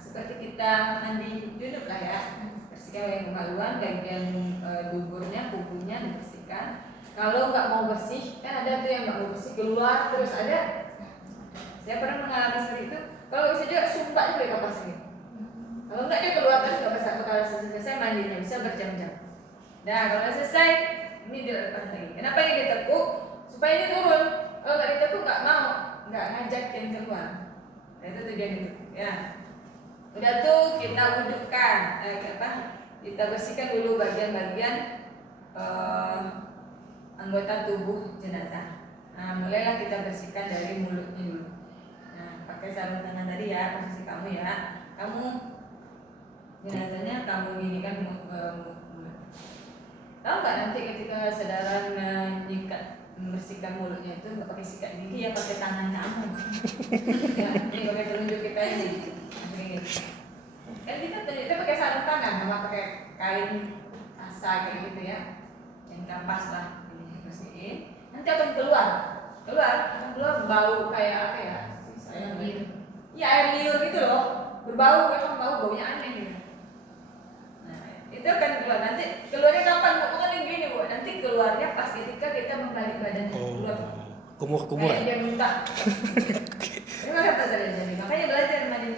Seperti kita mandi junub lah ya, bersihkan bagian kemaluan, bagian duburnya, kukunya dibersihkan. Kalau nggak mau bersih, kan ada tuh yang nggak mau bersih keluar terus ada. Saya pernah mengalami seperti itu. Kalau bisa juga sumpah juga di kapas ini. Kalau nggak dia keluar terus nggak bisa. Kalau selesai mandinya bisa berjam-jam. Nah, kalau selesai ini dilepas lagi. Kenapa ini ditekuk? Supaya ini turun. Kalau nggak ditekuk nggak ngajakin keluar. Nah, itu tujuan itu. Ya. Udah tuh kita wudhukan, kita bersihkan dulu bagian-bagian anggota tubuh jenazah. Nah, mulailah kita bersihkan dari mulutnya dulu. Nah, pakai sarung tangan tadi ya, posisi kamu ya. Kamu jenazahnya kamu gini kan tahu nggak nanti ketika saudara menyikat membersihkan mulutnya itu nggak pakai sikat gigi ya pakai tangan kamu ya ini pakai telunjuk kita ini kan kita ternyata pakai sarung tangan sama pakai kain asa kayak gitu ya yang kampas lah ini bersihin nanti akan keluar bau kayak apa ya saya ya air liur gitu loh berbau memang baunya aneh gitu. Nah itu akan keluar nanti keluarnya kapan bu kan yang gini bu nanti keluarnya pas ketika kita membalik badannya keluar kumur kayak dia muntah ini mah kata saya jadi makanya belajar mandi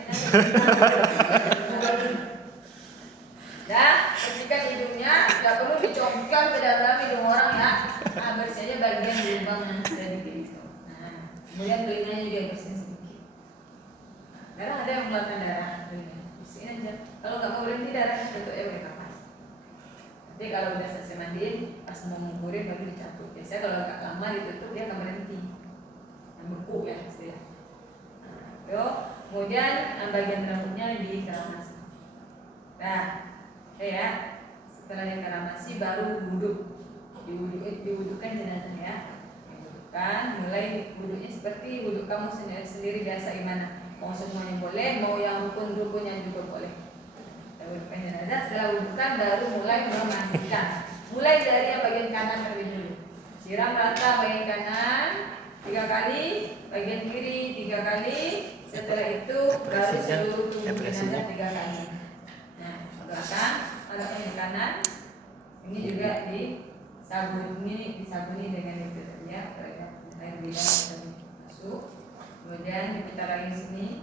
nah bersihkan hidungnya nggak perlu dicongkak ke dalam hidung orang ya nah bersih aja bagian di lubang yang sudah ditutup nah kemudian telinganya juga bersihin sedikit karena ada yang mengeluarkan darah bersihin aja kalau nggak mau berhenti darah tutup ya boleh kapas nanti kalau udah selesai mandiin pas mau nguburin baru dicabut biasanya kalau nggak lama ditutup dia akan berhenti yang beku ya istilah kemudian bagian rambutnya dikeramasi nah ya setelah dikeramasi baru diwudukkan jenazah ya diwudukkan mulai wuduknya seperti wuduk kamu sendiri biasa gimana mau semuanya boleh mau yang rukun-rukunnya juga boleh kita wudukkan jenazah setelah wudukan baru mulai memandikan mulai dari yang bagian kanan terlebih dulu siram rata bagian kanan 3 kali bagian kiri 3 kali setelah itu baru seluruh tubuh jenazah 3 kali nah belakang letaknya di kanan ini juga disabuni dengan itu ya air bilang masuk kemudian diputar lagi sini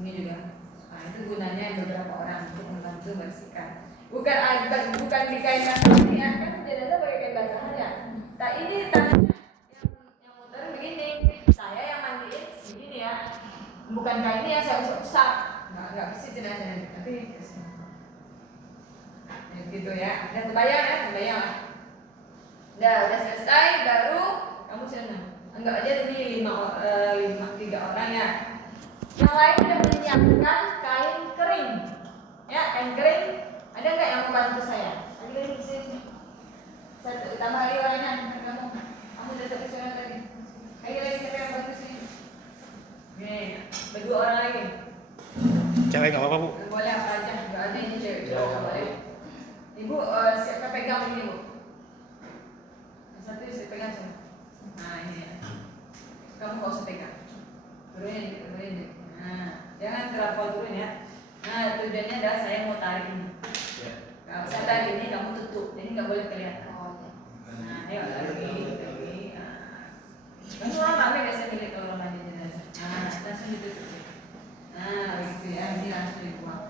juga nah itu gunanya beberapa orang untuk membantu bersihkan bukan di kain basah ya kan jenazah pakai kain basah ya nah ini tangannya yang muter begini saya yang mandiin begini ya bukan kainnya yang saya usap nggak bersih jenazahnya tapi gitu ya udah kebayang udah selesai baru kamu senang anggap aja tadi 3 orang ya yang lain udah menyiapkan kain kering ya kain kering ada nggak yang membantu saya lagi di sini satu tambah lagi lainnya kamu udah terpisah tadi lagi siapa yang bantu sini nih berdua orang lagi cewek nggak apa-apa bu boleh apa aja nggak ada ini cewek nggak boleh ibu siapa pegang ini bu yang satu saya pegang semua nah ini ya kamu nggak usah pegang turunin nah jangan terlalu turun ya nah tujuannya adalah saya mau tarik ini kalau saya tarik ini kamu tutup jadi nggak boleh kelihatan nah ayo lagi kan orang ramai biasanya milik kalau mandi jenazah nah langsung ditutup nah begitu ya ini langsung dibuang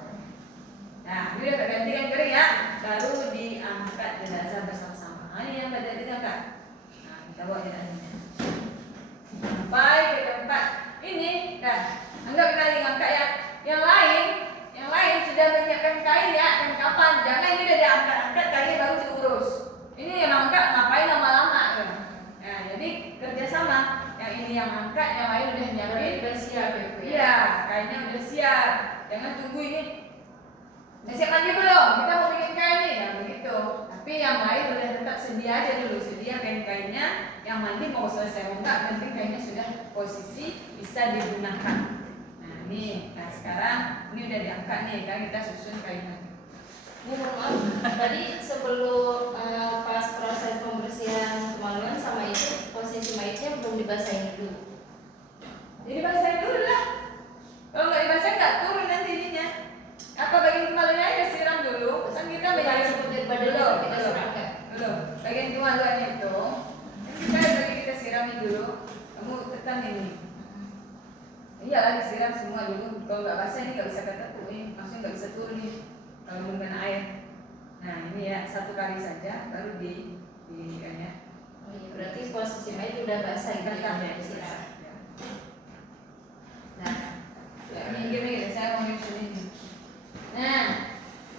nah ini udah gantikan kering ya baru diangkat jenazah bersama-sama ini yang pada diangkat nah kita bawa jenazahnya sampai ke tempat ini dan anggap kita lagi ngangkat ya yang lain sudah menyiapkan kain ya dan kapan jangan ini udah diangkat kainnya baru diurus ini yang angkat ngapain lama-lama ya nah jadi kerjasama yang ini yang angkat yang lain udah nyiapin udah siap ya bu iya kainnya udah siap jangan tunggu ini udah siap mandi belum kita mau bikin kain nih ya begitu tapi yang lain udah tetap sedia aja dulu sedia kain-kainnya yang mandi mau selesai enggak penting kainnya sudah posisi bisa digunakan nah ini nah sekarang ini udah diangkat nih kan kita susun kainnya Bu, maaf, tadi sebelum pas proses pembersihan kemaluan sama itu posisi mayatnya belum dibasahin dulu. jadi basahin dulu lah kalau nggak dibasahin nggak turun nanti ininya apa bagian kemaluannya aja siram dulu kan kita Bukan seperti badannya kita siram kan? belum bagian kemaluannya itu kan kita lagi kita siramin dulu kamu tekan ini iyalah disiram semua dulu kalau nggak basah ini nggak bisa ketetu nih maksudnya nggak bisa turun nih kalau belum kena air nah ini ya 1 kali saja baru kan ya Oh iya, berarti posisi mayat udah basah gitu Basah, ya, ya, disiram. ya. Nah, gini, saya mau nyusun ini. Nah,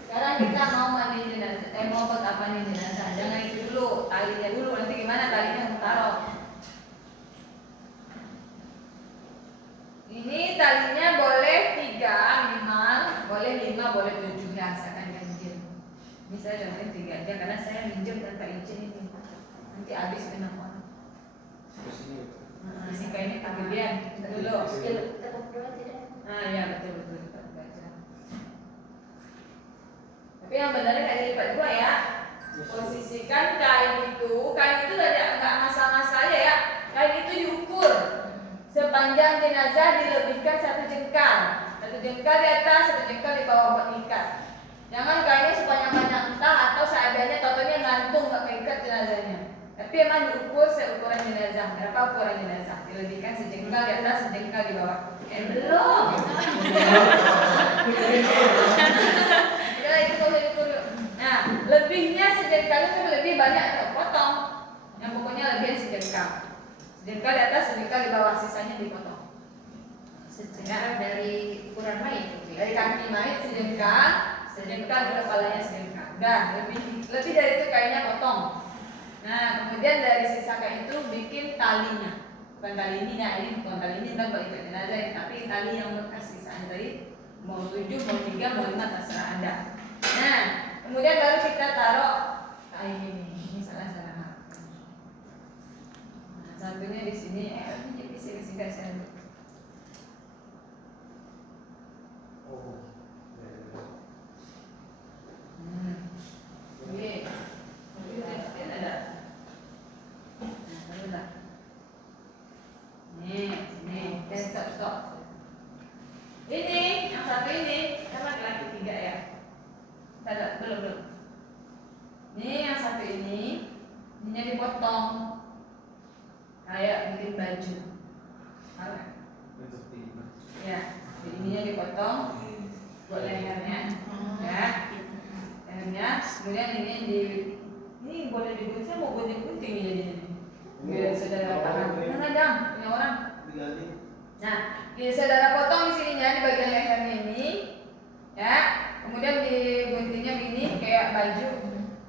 sekarang kita mau mandi jenazah, mau buat apa nih jenazah? Jangan itu dulu, talinya dulu. Nanti gimana talinya mau taruh? Ini talinya boleh 3 minimal, boleh 5, boleh 7 ya. pasti habis benang orang. Terus ini. Nah, ini kainnya kegedean dulu. Tepuk dua tidak. Ah ya betul betul lipat baca. Tapi yang benar nggak dilipat dua ya. Posisikan kain itu nggak masalah ya. Kain itu diukur sepanjang jenazah dilebihkan 1 jengkal. 1 jengkal di atas, 1 jengkal di bawah buat ikat. Jangan kainnya sepanjang-panjang entah atau seadanya, totonya gantung nggak keikat jenazahnya. Tapi emang diukur seukuran jenazah. Berapa ukuran jenazah? Dilebihkan sejengkal di atas, sejengkal di bawah. Belum. Udah itu kalau diukur yuk. Nah, lebihnya sejengkal itu lebih banyak atau potong. Yang pokoknya lebihan sejengkal. Sejengkal di atas, sejengkal di bawah, sisanya dipotong. Sejengkal dari ukuran mayit. Dari kaki mayit sejengkal, sejengkal di kepalanya sejengkal. Udah, lebih dari itu kainnya potong. Nah, kemudian dari sisa kain itu bikin talinya. Bukan tali ini, nah ini bukan tali ini kan buat ikat jenazah ya, tapi tali yang bekas sisaan tadi mau 7, mau 3, mau 5 terserah Anda. Nah, kemudian baru kita taruh kain ini salah. Nah, satunya di sini, ini bisa singkat saya. Oh. Oke. Kemudian ada. Nah, baru lah. Nih, stop. Ini, yang satu ini, kan laki-laki 3 ya. Belum. Ini yang satu ini dipotong kayak bikin baju. Ya, ininya dipotong buat lehernya. Ya, lehernya. Kemudian ini boleh digunting, saya mau gunting ini jadinya. Biar saudara paham. Jangan, punya orang. Nah, saudara potong di sininya di bagian lehernya ini, ya. Kemudian diguntingnya begini kayak baju.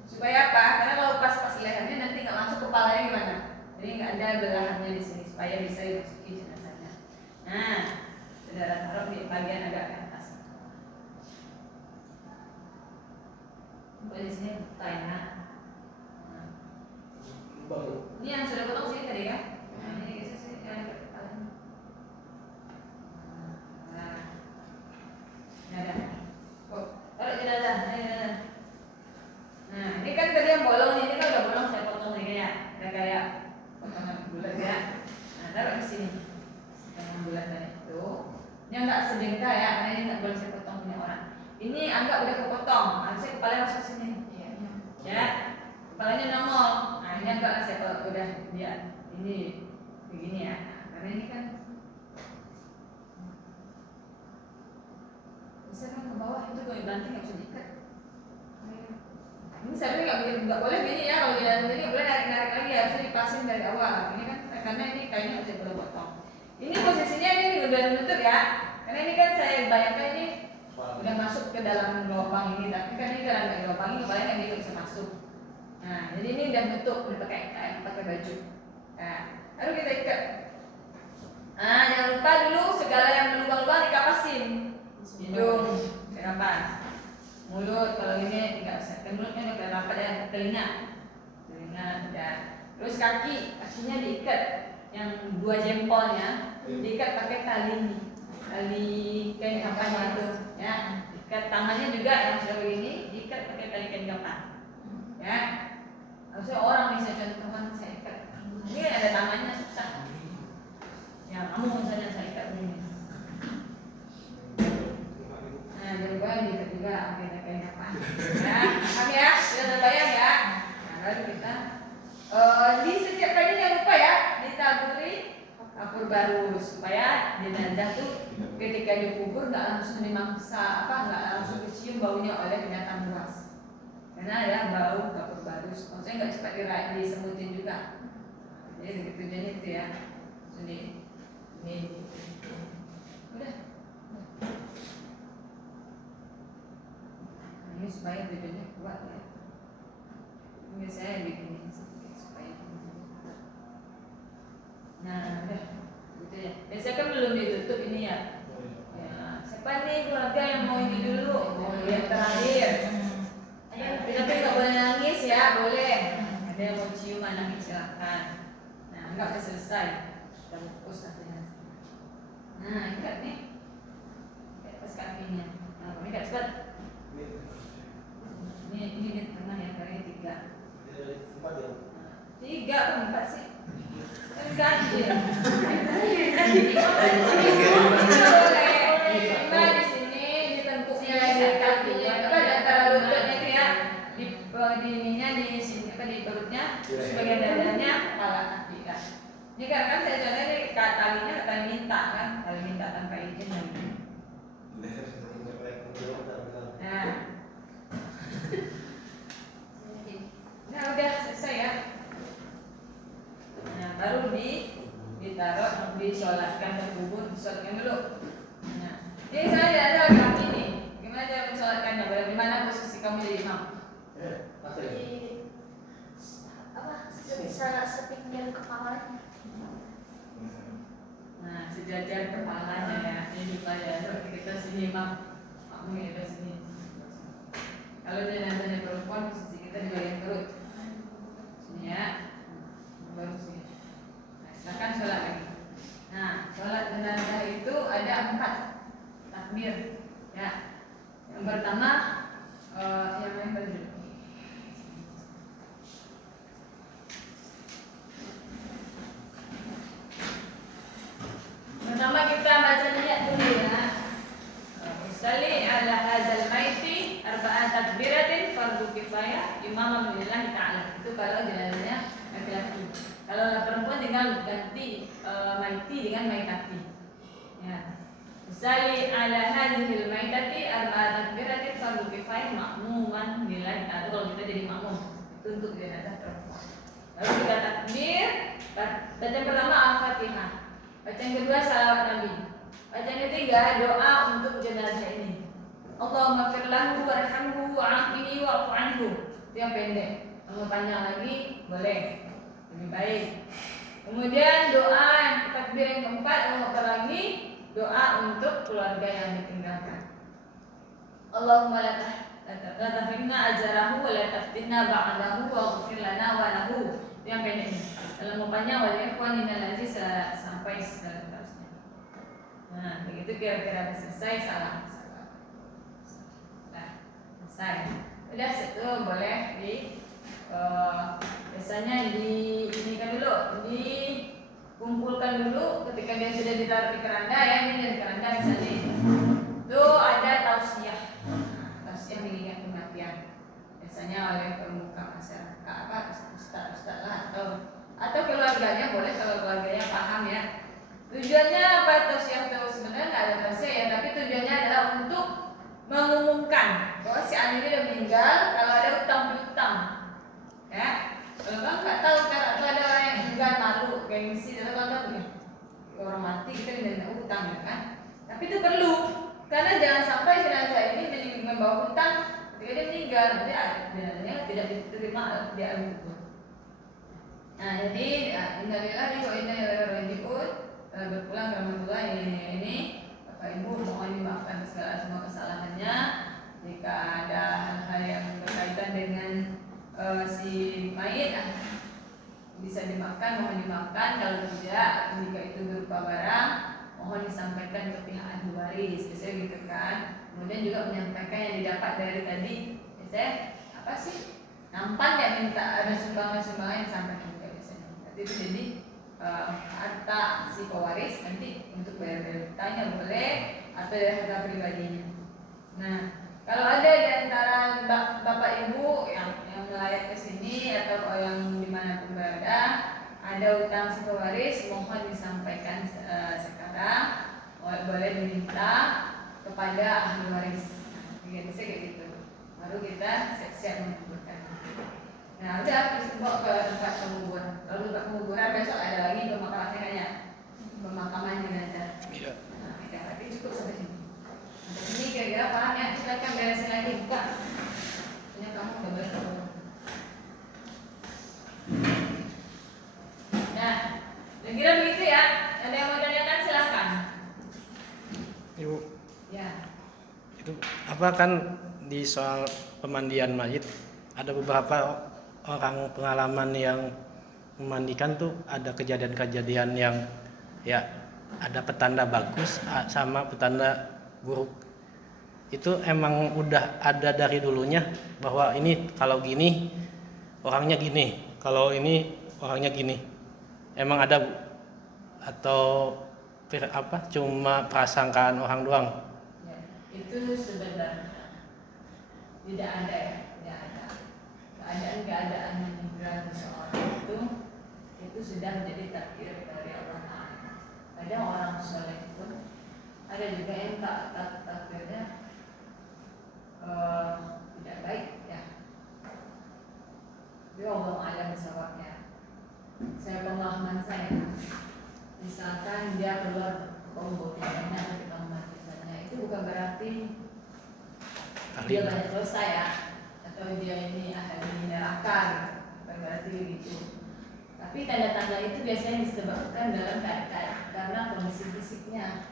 Supaya apa? Karena kalau pas lehernya nanti nggak masuk kepalanya gimana? Jadi nggak ada belahannya di sini supaya bisa dimasuki jenazahnya. Nah, saudara taruh di bagian agak ke atas. Posisinya tanya. Ini yang sudah potong sini tadi ya. Nah, ini geser sini ke kepalanya. Nah, ini ada. Taruh jenazah. Nah, ini kan tadi yang bolong nih, ini kan udah bolong saya potong ini ya. Udah kayak potongan bulat ya. Nah, taruh di sini. Yang bulat tadi itu. Ini enggak sejengkal ya, karena ini enggak boleh saya potong punya orang. Ini anggap udah kepotong. Harusnya kepalanya masuk ke sini. Ya. Kepalanya nongol. Nah, ini agak saya udah lihat ini begini ya. Nah, karena ini kan bisa kan ke bawah itu kalau banting nggak bisa diikat. Ini sebenarnya nggak boleh gini ya, kalau jalan ini boleh narik lagi harusnya dipasin dari awal. Ini kan karena ini kayaknya nggak bisa boleh potong. Ini posisinya ini udah menutup ya, karena ini kan saya bayangkan ini udah masuk ke dalam lubang ini, tapi kan ini dalam lubang ini kepalanya nggak bisa masuk. Nah, jadi ini udah nutup, udah pakai baju. Nah, lalu kita ikat. Nah, jangan lupa dulu segala yang berlubang-lubang dikapasin. Hidung, kapas. Mulut, kalau ini tidak usah. Mulutnya udah rapat ya, telinga udah. Terus kakinya diikat. Yang 2 jempolnya diikat pakai tali kain kapan itu, ya. Ikat tangannya juga yang sudah begini, diikat pakai tali kain kapan. Ya. Harusnya orang bisa contohkan saya ikat. Ini ada tangannya susah. Ya, kamu misalnya saya ikat begini. Nah, berubah diikat juga pakai kain kapan. Ya, paham ya? Sudah terbayang ya? Nah, lalu kita di setiap kali jangan lupa ya ditaburi kapur baru supaya jenazah tuh ketika dikubur nggak langsung dimangsa nggak langsung kecium baunya oleh binatang buas. Karena ada bau kapur baru, maksudnya nggak cepat disemutin juga. Jadi tujuannya itu ya. Ini udah. Ini supaya tujuannya kuat ya. Ini saya bikin supaya. Nah, udah. Gitu ya. Biasanya kan belum ditutup ini ya. Ya, siapa nih keluarga yang mau ini dulu? Mau lihat terakhir. Tapi nggak boleh nangis ya, boleh. Ada yang mau cium anaknya silakan. Nah, enggak udah selesai. Kita bungkus nantinya. Nah, ikat nih. Ikat atas kakinya. Nah, ikat cepat. Ini di tengah ya, kali 3. 3 atau 4 sih? Kan ganti ya. Lima di sini di tengkuknya di kakinya apa di antara lututnya itu ya di ininya di sini apa di perutnya sebagian dadanya kepala kaki kan. Ini kan saya contohnya di talinya kata minta kan tali minta tanpa izin lagi. Nah. Nah udah selesai ya. Nah baru ditaruh disolatkan terkubur disolatkan dulu. Nah ini saya tidak tahu kaki nih gimana cara mensolatkannya. Bagaimana posisi kamu jadi imam? Di apa sepinggir kepalanya. Nah sejajar kepalanya ya ini supaya kita sini imam makmum kita sini. Kalau jenazahnya perempuan posisi kita di bagian perut sini ya baru sini. Nah silakan sholat lagi. Nah sholat jenazah itu ada 4 takbir ya. Yang pertama yang lain baju. Pertama kita baca niat dulu ya. Usalli ala hadzal maiti arba'at takbiratin fardu kifayah imaman lillahi ta'ala. Itu kalau jenazahnya laki-laki. Kalau perempuan tinggal ganti maiti dengan maitati. Ya. Usalli ala hadzal maitati arba'at takbiratin fardu kifayah ma'muman lillahi ta'ala. Kalau kita jadi makmum itu untuk jenazah perempuan. Lalu kita takbir, bacaan pertama Al-Fatihah. Bacaan kedua salawat Nabi. Bacaan ketiga doa untuk jenazah ini. Allahumma fir lahu warhamhu wa'afihi wa'fu anhu. Itu yang pendek. Kalau panjang lagi boleh. Lebih baik. Kemudian doa yang takbir yang keempat Allah lagi doa untuk keluarga yang ditinggalkan. Allahumma la tahrimna ajrahu wa la taftinna ba'dahu waghfir lana wa lahu. Itu yang pendek. Dalam panjang wa ikhwanina allazi sampai seterusnya. Nah, begitu kira-kira selesai salam. Nah, selesai. Udah itu boleh biasanya ini kan dulu, dikumpulkan dulu ketika dia sudah ditaruh di keranda ya, ini dari keranda misalnya. Itu ada tausiah. Tausiah mengingat kematian. Biasanya oleh pemuka masyarakat apa ustaz lah atau keluarganya boleh kalau keluarganya paham ya. Tujuannya apa tausiah itu sebenarnya nggak ada tausiah ya, tapi tujuannya adalah untuk mengumumkan bahwa si anak ini sudah meninggal. Kalau ada utang piutang, ya. Kalau kan nggak tahu kan, atau ada orang yang enggan malu, gengsi, atau kan orang mati kita minta utang ya kan. Tapi itu perlu karena jangan sampai jenazah ini membawa utang ketika dia meninggal, nanti jenazahnya tidak diterima di alam kubur. Nah jadi innalillahi wa inna ilaihi raji'un. Berpulang ke rahmatullah ini Bapak Ibu mohon dimaafkan semua kesalahannya. Jika ada hal-hal yang berkaitan dengan si mayit bisa dimaafkan, mohon dimaafkan. Kalau tidak, jika itu berupa barang, mohon disampaikan ke pihak ahli waris, biasanya gitu kan. Kemudian juga menyampaikan yang didapat dari tadi, biasanya apa sih? Nampan ya minta ada sumbangan-sumbangan yang disampaikan juga biasanya. Nanti itu jadi harta si pewaris nanti untuk bayar hutangnya boleh atau dari harta pribadinya. Nah, kalau ada di antara bapak ibu yang melayat ke sini atau yang dimanapun berada ada utang si pewaris, mohon disampaikan sekarang, boleh diminta kepada ahli waris. Nah, bisa kayak gitu. Baru kita siap-siap menguburkan. Nah udah terus bawa ke tempat penguburan. Lalu tempat penguburan besok ada lagi pemakaman kayaknya, pemakaman jenazah. Iya. Nah, tapi cukup sampai sini. Sampai sini kira-kira paham ya? Kita akan beresin lagi buka. Punya kamu udah boleh. Nah, kira begitu ya. Ada yang mau tanyakan silakan. Ibu, Ya. itu apa kan di soal pemandian mayit ada beberapa orang pengalaman yang memandikan tuh ada kejadian-kejadian yang ya ada petanda bagus sama petanda buruk. Itu emang udah ada dari dulunya bahwa ini kalau gini orangnya gini, kalau ini orangnya gini. Emang ada Bu? Atau cuma prasangkaan orang doang? Ya, itu sebenarnya tidak ada ya, tidak ada. Keadaan meninggal seseorang itu sudah menjadi takdir dari Allah Ta'ala. Kadang orang soleh pun ada juga yang takdirnya tidak baik ya. Tapi Allah alam bisawabnya. Saya pemahaman saya, misalkan dia keluar pembohongannya ketika mematikannya, itu bukan berarti dia banyak dosa ya, atau dia ini ahli neraka, bukan berarti begitu. Tapi tanda-tanda itu biasanya disebabkan dalam keadaan karena kondisi fisiknya.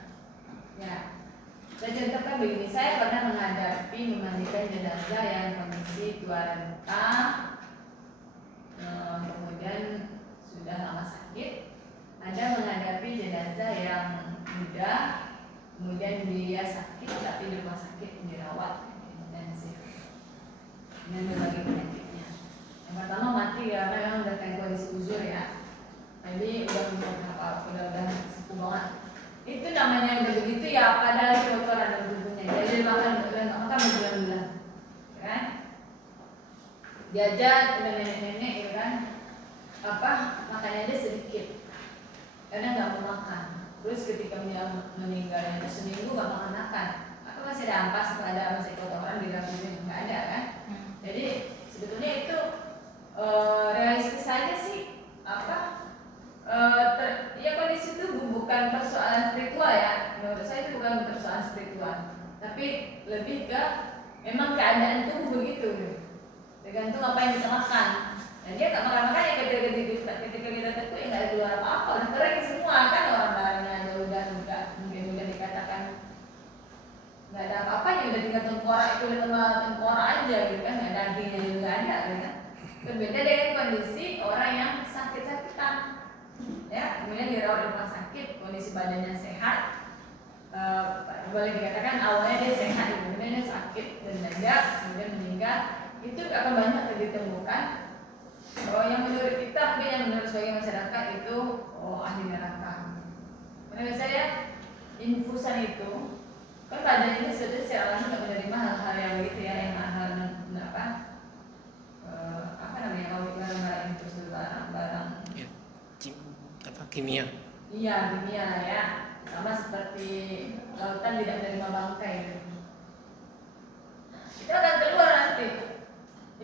Ya, saya contohkan begini, saya pernah menghadapi memandikan jenazah yang kondisi tua renta, kemudian sudah lama sakit. Ada menghadapi jenazah yang muda, kemudian dia sakit tapi di rumah sakit dirawat intensif dengan berbagai penyakitnya. Yang pertama mati karena memang udah kayak kondisi uzur ya, jadi udah sepuh banget. Itu namanya udah begitu ya, padahal si dokter ada tubuhnya, jadi makan berbulan-bulan, kan? Diajak udah nenek-nenek, ya kan? Makannya aja sedikit, karena nggak mau makan. Terus ketika dia meninggal itu seminggu nggak makan, atau masih ada ampas, masih kotoran di dalam tubuhnya, nggak ada kan? Jadi sebetulnya itu realistis saja sih, ya kondisi itu bukan persoalan spiritual ya. Menurut saya itu bukan persoalan spiritual, tapi lebih ke memang keadaan tubuh begitu, tergantung apa yang kita makan. Dan dia nggak makan ya ketika kita tekuk ya nggak ada keluar apa-apa, udah kering semua kan, orang darahnya aja udah mungkin dikatakan nggak ada apa-apanya, udah tinggal tengkorak, itu udah tengkorak aja gitu kan, nggak dagingnya juga nggak ada gitu kan. Berbeda dengan kondisi orang yang sakit-sakitan ya, kemudian dirawat di rumah sakit, kondisi badannya sehat, boleh dikatakan awalnya dia sehat, kemudian dia sakit dan mendadak, kemudian meninggal. Itu akan banyak ditemukan yang menurut kita, mungkin yang menurut sebagai masyarakat itu ahli neraka. Menurut saya infusan itu kan badan ini sudah secara langsung nggak menerima hal-hal yang begitu ya, yang hal-hal kalau barang-barang infus itu barang-barang kimia. Iya, kimia lah ya. Sama seperti lautan tidak menerima bangkai. Itu akan keluar nanti.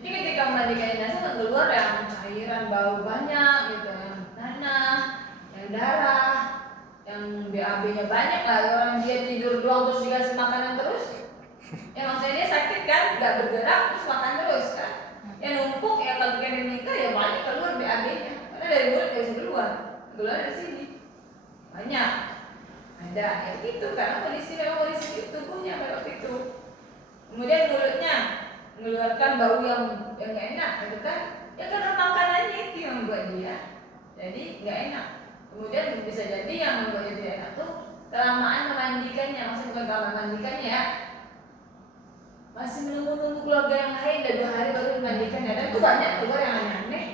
Jadi ketika memandikan jenazah akan keluar yang cairan bau banyak gitu, yang tanah, yang darah, yang BAB-nya banyak lah. Orang dia tidur doang terus dikasih makanan terus. Ya maksudnya dia sakit kan, nggak bergerak terus makan terus kan. Yang numpuk ya kalau kita nikah ya banyak keluar BAB-nya. Karena dari mulut nggak bisa keluar dari sini banyak ada ya gitu, karena kondisi tubuhnya pada waktu itu. Kemudian mulutnya mengeluarkan bau yang nggak enak gitu kan, ya karena makanannya itu yang membuat dia jadi nggak enak. Kemudian bisa jadi yang membuat dia tidak enak tuh kelamaan memandikannya, maksudnya bukan kelamaan memandikannya ya, masih menunggu keluarga yang lain, udah 2 hari baru dimandikan ya. Dan itu banyak keluar yang aneh-aneh,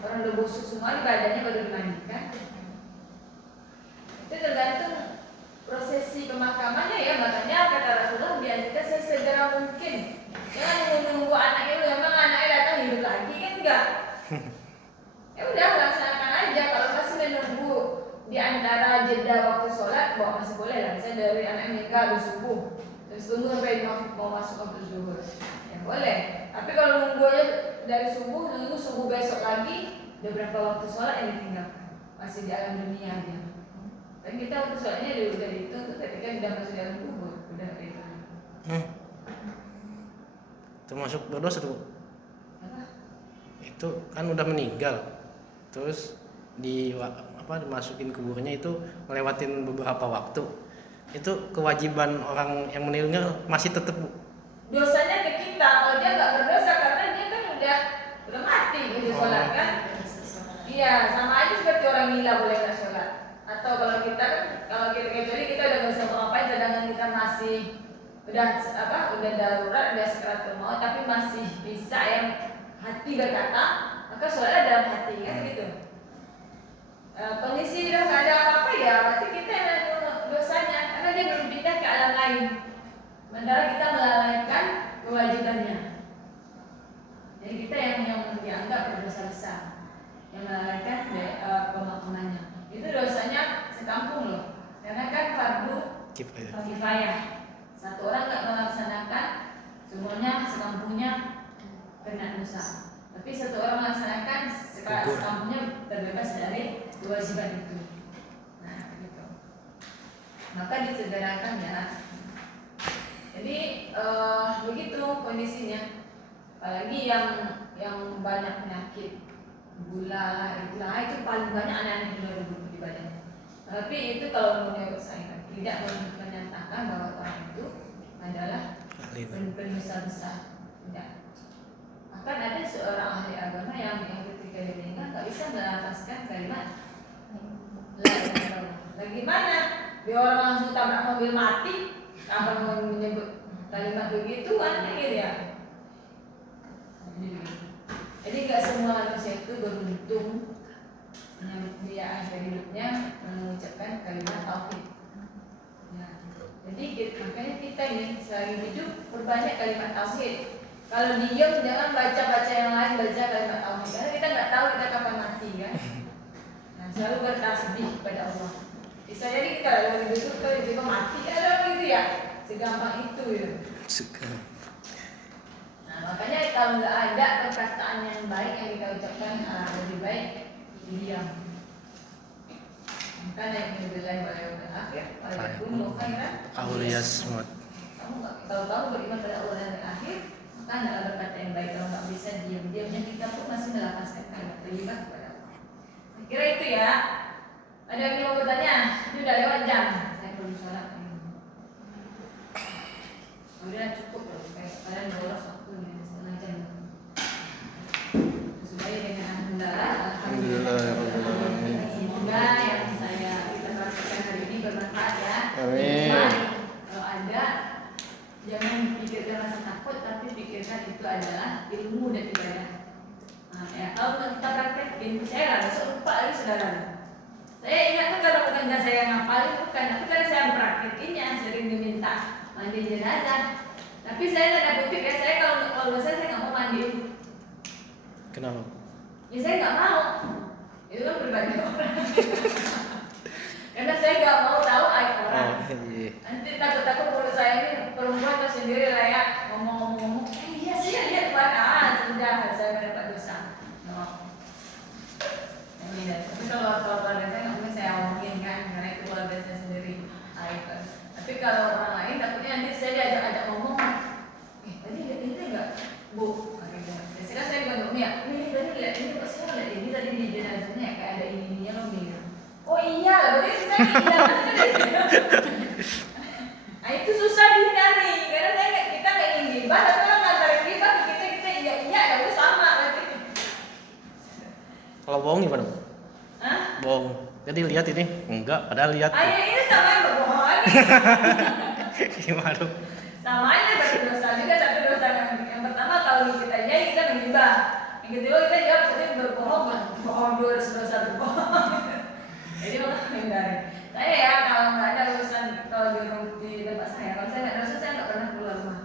orang udah busuk semua di badannya baru dimandikan. Itu tergantung prosesi pemakamannya ya, makanya kata Rasulullah dianjurkan sesegera mungkin. Jangan menunggu anaknya lu, emang anaknya datang hidup lagi kan enggak? Ya udah laksanakan aja. Kalau masih menunggu di antara jeda waktu sholat, masih boleh lah. Misalnya dari anak meninggal habis subuh, terus tunggu sampai mau masuk waktu zuhur, ya boleh. Tapi kalau nunggunya dari subuh, nunggu subuh besok lagi, udah berapa waktu sholat yang ditinggalkan, masih di alam dunia dia. Dan kita waktu sholatnya udah itu ketika sudah masuk dalam kubur, udah itu. Termasuk berdosa tuh. Itu kan udah meninggal, terus dimasukin kuburnya itu ngelewatin beberapa waktu. Itu kewajiban orang yang meninggal masih tetap, Bu. Dosanya ke kita, kalau dia nggak berdosa karena dia kan udah mati. Iya, sama aja seperti orang gila boleh nggak sholat. Atau kalau kita kan, kalau kita kecuali kita udah nggak bisa ngapain, sedangkan kita masih udah darurat, udah sekaratul maut, tapi masih bisa yang hati berkata, maka sholatnya dalam hati kan gitu. Kondisi udah nggak ada apa-apa ya, berarti kita yang nanggung dosanya, karena dia belum pindah ke alam lain. Sementara kita melalaikan kewajibannya. Jadi kita yang dianggap berdosa besar, yang melalaikan pemakamannya. Itu dosanya sekampung loh, karena kan fardu kifayah. Satu orang nggak melaksanakan, semuanya sekampungnya kena dosa. Tapi satu orang melaksanakan, sekampungnya terbebas dari kewajiban itu. Nah, gitu. Maka disegerakan ya. Jadi begitu kondisinya. Apalagi yang banyak penyakit, gula lah, itu paling banyak anak-anak di badan. Tapi itu kalau menurut saya tidak menyatakan bahwa orang itu adalah pendosa besar. Tidak. Akan ada seorang ahli agama yang ketika dia meninggal nggak bisa melafazkan kalimat la ilaha illallah. Bagaimana? Dia orang langsung tabrak mobil mati, kapan mau menyebut kalimat begitu kan gitu ya? Jadi nggak semua manusia itu beruntung dia akhir hidupnya mengucapkan kalimat tauhid. Nah, jadi makanya kita ini selagi hidup perbanyak kalimat tauhid. Kalau diam jangan baca yang lain, baca kalimat tauhid. Karena kita nggak tahu kita kapan mati kan. Nah, selalu bertasbih kepada Allah. Bisa jadi kita lagi duduk tiba-tiba mati, ada gitu ya. Segampang itu ya. Nah, makanya kalau nggak ada perkataan yang baik yang kita ucapkan, lebih baik diam. Makanya yang dibilang pada akhir, walaupun khairan Auliyasmut. Kalau kamu beriman pada Allah dan akhir, maka adalah berkata yang baik. Kalau nggak bisa diam-diamnya kita pun masih melafazkan kalimat terlibat kepada Allah. Saya kira itu ya. Ada yang mau bertanya? Ini udah lewat jam. Saya belum sholat. Udah cukup loh. Kalian bolos waktunya setengah jam. Sesuai dengan alhamdulillah. Semoga yang kita praktekkan hari ini bermanfaat ya. Amin. Kalau ada, jangan pikirkan rasa takut, tapi pikirkan itu adalah ilmu dan ibadah. Nah, ya, kalau kita praktekin, saya nggak bisa lupa lagi saudara. Saya ingat tuh kalau bukan saya yang ngapalin, bukan, tapi karena saya praktekinnya sering diminta mandi jenazah. Tapi saya tanda kutip ya, saya kalau saya nggak mau mandi. Kenapa? Ya saya nggak mau. Itu kan pribadi orang. Karena saya nggak mau tahu aib orang. Nanti takut-takut mulut saya ini perempuan atau sendiri lah ya ngomong-ngomong. Iya sih lihat mana sudah saya mendapat dosa. No. Tapi kalau keluarga saya nggak mungkin saya omongin kan, karena itu keluarga saya sendiri. Aib. Tapi kalau orang lain takutnya nanti saya diajak-ajak ngomong. Tadi lihat ini nggak, Bu? Biasanya saya juga ngomong ya. Ini tadi lihat ini kok saya lihat ini tadi di jenazahnya kayak ada ininya loh nih. Oh iya, berarti saya hilang. Nah itu susah dihindari, karena kita nggak ingin gibah, tapi kalau ngantarin gibah kita iya, ya udah sama berarti. Kalau bohong gimana? Hah? Bohong. Jadi lihat ini enggak, padahal lihat. Ini sama yang berbohong lagi. Gimana? Sama aja berdosa juga, satu dosa yang pertama kalau kita jadi kita menggibah, yang kedua kita jawab berarti berbohong dua dosa berbohong. Jadi makanya hindari. Saya ya kalau nggak ada urusan kalau di tempat saya, kalau saya nggak ada urusan saya nggak pernah keluar rumah.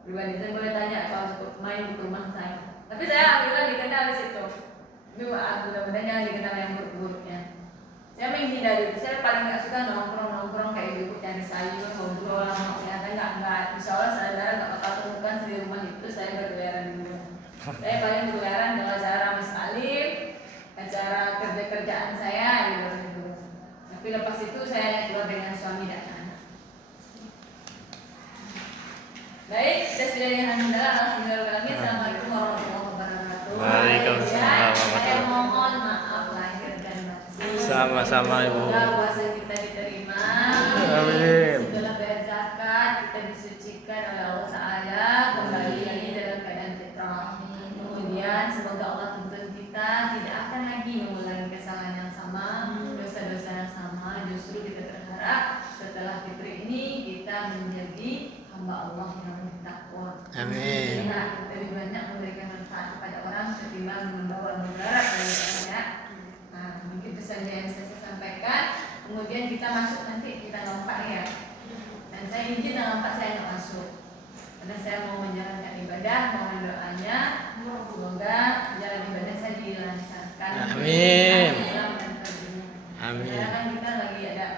Pribadi saya boleh tanya kalau main ke rumah saya. Tapi saya alhamdulillah dikenal di situ. Ini mudah-mudahan jangan dikenal yang buruk-buruknya. Saya menghindari itu. Saya paling nggak suka nongkrong kayak ibu cari sayur, ngobrol sama ternyata nggak. Insya Allah saudara nggak bakal temukan di rumah itu saya berkeliaran dulu. Saya paling berkeliaran dengan acara misalim, acara kerjaan saya gitu. Tapi lepas itu saya keluar dengan suami dan anak. Baik, kita sudah alhamdulillah. Assalamualaikum warahmatullahi wabarakatuh. Waalaikumsalam. Saya mohon maaf lahir dan batin. Sama-sama Ibu. Semoga puasa kita diterima. Amin. Setelah bayar zakat kita disucikan oleh Allah Taala kembali dalam keadaan fitrah. Kemudian semoga Allah tuntun kita tidak akan lagi Amin. Ya, lebih banyak memberikan manfaat kepada orang ketimbang membawa mudarat dari orang ya. Nah, begitu saja yang saya sampaikan. Kemudian kita masuk nanti kita lompat ya. Dan saya izin lompat saya nggak masuk. Karena saya mau menjalankan ibadah, mohon doanya. Semoga jalan ibadah saya dilancarkan. Amin. Amin. Karena kan kita lagi ada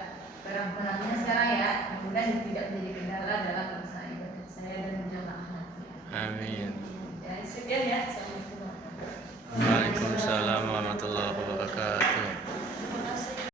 perang-perangnya sekarang ya. Mudah-mudahan tidak menjadi kendala dalam usaha ibadah saya dan jamaah nanti. Amin. Ya, sekian ya. Assalamualaikum warahmatullahi wabarakatuh. Waalaikumsalam warahmatullahi wabarakatuh.